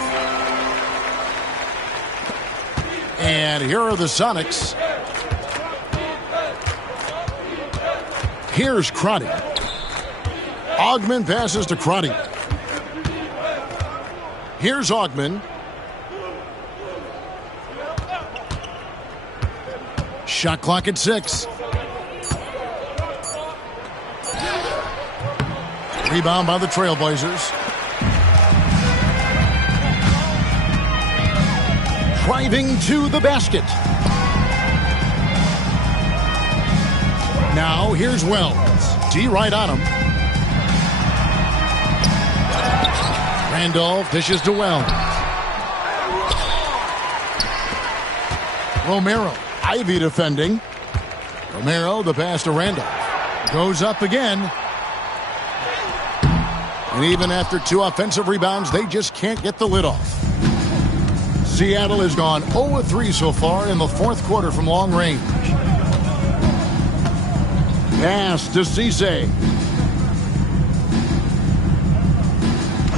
And here are the Sonics. Here's Crotty. Augman passes to Crotty. Here's Augman. Shot clock at 6. Rebound by the Trailblazers. Driving to the basket. Now here's Wells. D right on him. Randolph dishes to Wells. Romero. Ivy defending. Romero, the pass to Randolph. Goes up again. And even after 2 offensive rebounds, they just can't get the lid off. Seattle has gone 0-3 so far in the fourth quarter from long range. Pass to Cisse.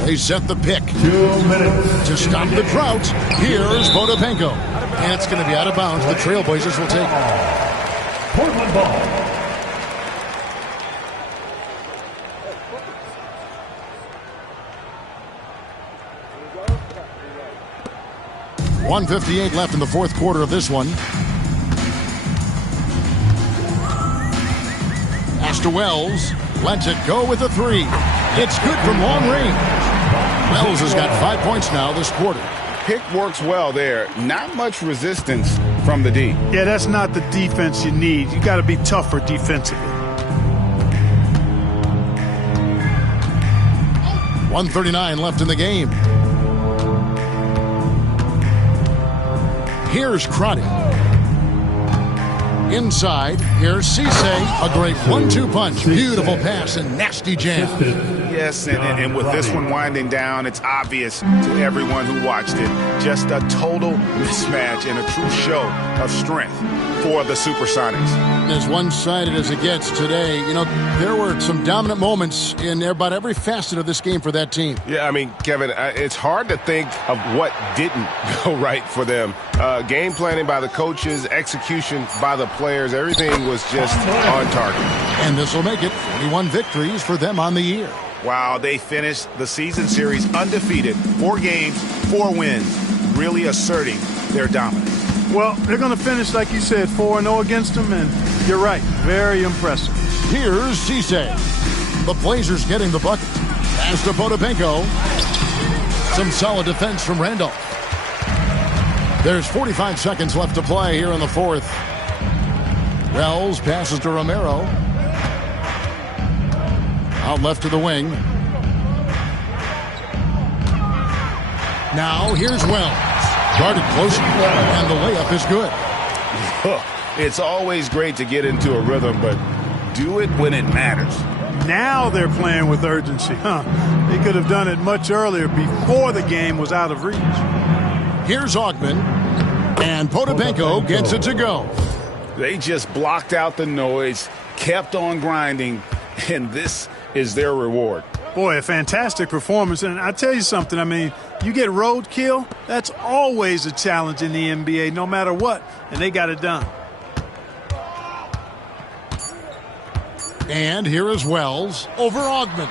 They set the pick. 2 minutes. To stop the drought, here's Potapenko. And it's going to be out of bounds. The Trailblazers will take it. Portland ball. 1:58 left in the fourth quarter of this one. Pass to Wells. Lets it go with a 3. It's good from long range. Wells has got 5 points now this quarter. Pick works well there. Not much resistance from the D. Yeah, that's not the defense you need. You got to be tougher defensively. 1:39 left in the game. Here's Crotty. Inside, here's Cisse. A great 1-2 punch. Beautiful pass and nasty jam. Yes, and with this one winding down, it's obvious to everyone who watched it. Just a total mismatch and a true show of strength for the Supersonics. As one-sided as it gets today, you know, there were some dominant moments in about every facet of this game for that team. Yeah, I mean, Kevin, it's hard to think of what didn't go right for them. Game planning by the coaches, execution by the players, everything was just on target. And this will make it 41 victories for them on the year. Wow, they finished the season series undefeated. 4 games, 4 wins, really asserting their dominance. Well, they're going to finish, like you said, 4-0 against them, and you're right, very impressive. Here's Cisse. The Blazers getting the bucket. Pass to Potapenko. Some solid defense from Randolph. There's 45 seconds left to play here in the fourth. Wells passes to Romero. Out left to the wing. Now here's Wells. Guarded close, and the layup is good. It's always great to get into a rhythm, but do it when it matters. Now they're playing with urgency. They could have done it much earlier before the game was out of reach. Here's Augman, and Potapenko gets it to go. They just blocked out the noise, kept on grinding, and this is their reward. Boy, a fantastic performance. And I tell you something, I mean, you get roadkill, that's always a challenge in the NBA, no matter what, and they got it done. And here is Wells over Augman.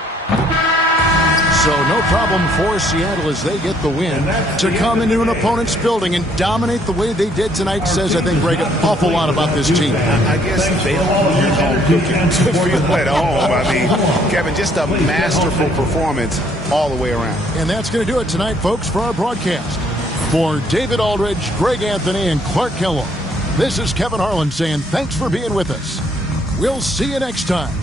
So no problem for Seattle as they get the win. To come into an opponent's building and dominate the way they did tonight says, I think, Greg, an awful lot about this team. I guess they don't bring home cooking to feel at home. I mean, Kevin, just a masterful performance all the way around. And that's going to do it tonight, folks, for our broadcast. For David Aldridge, Greg Anthony, and Clark Kellogg, this is Kevin Harlan saying thanks for being with us. We'll see you next time.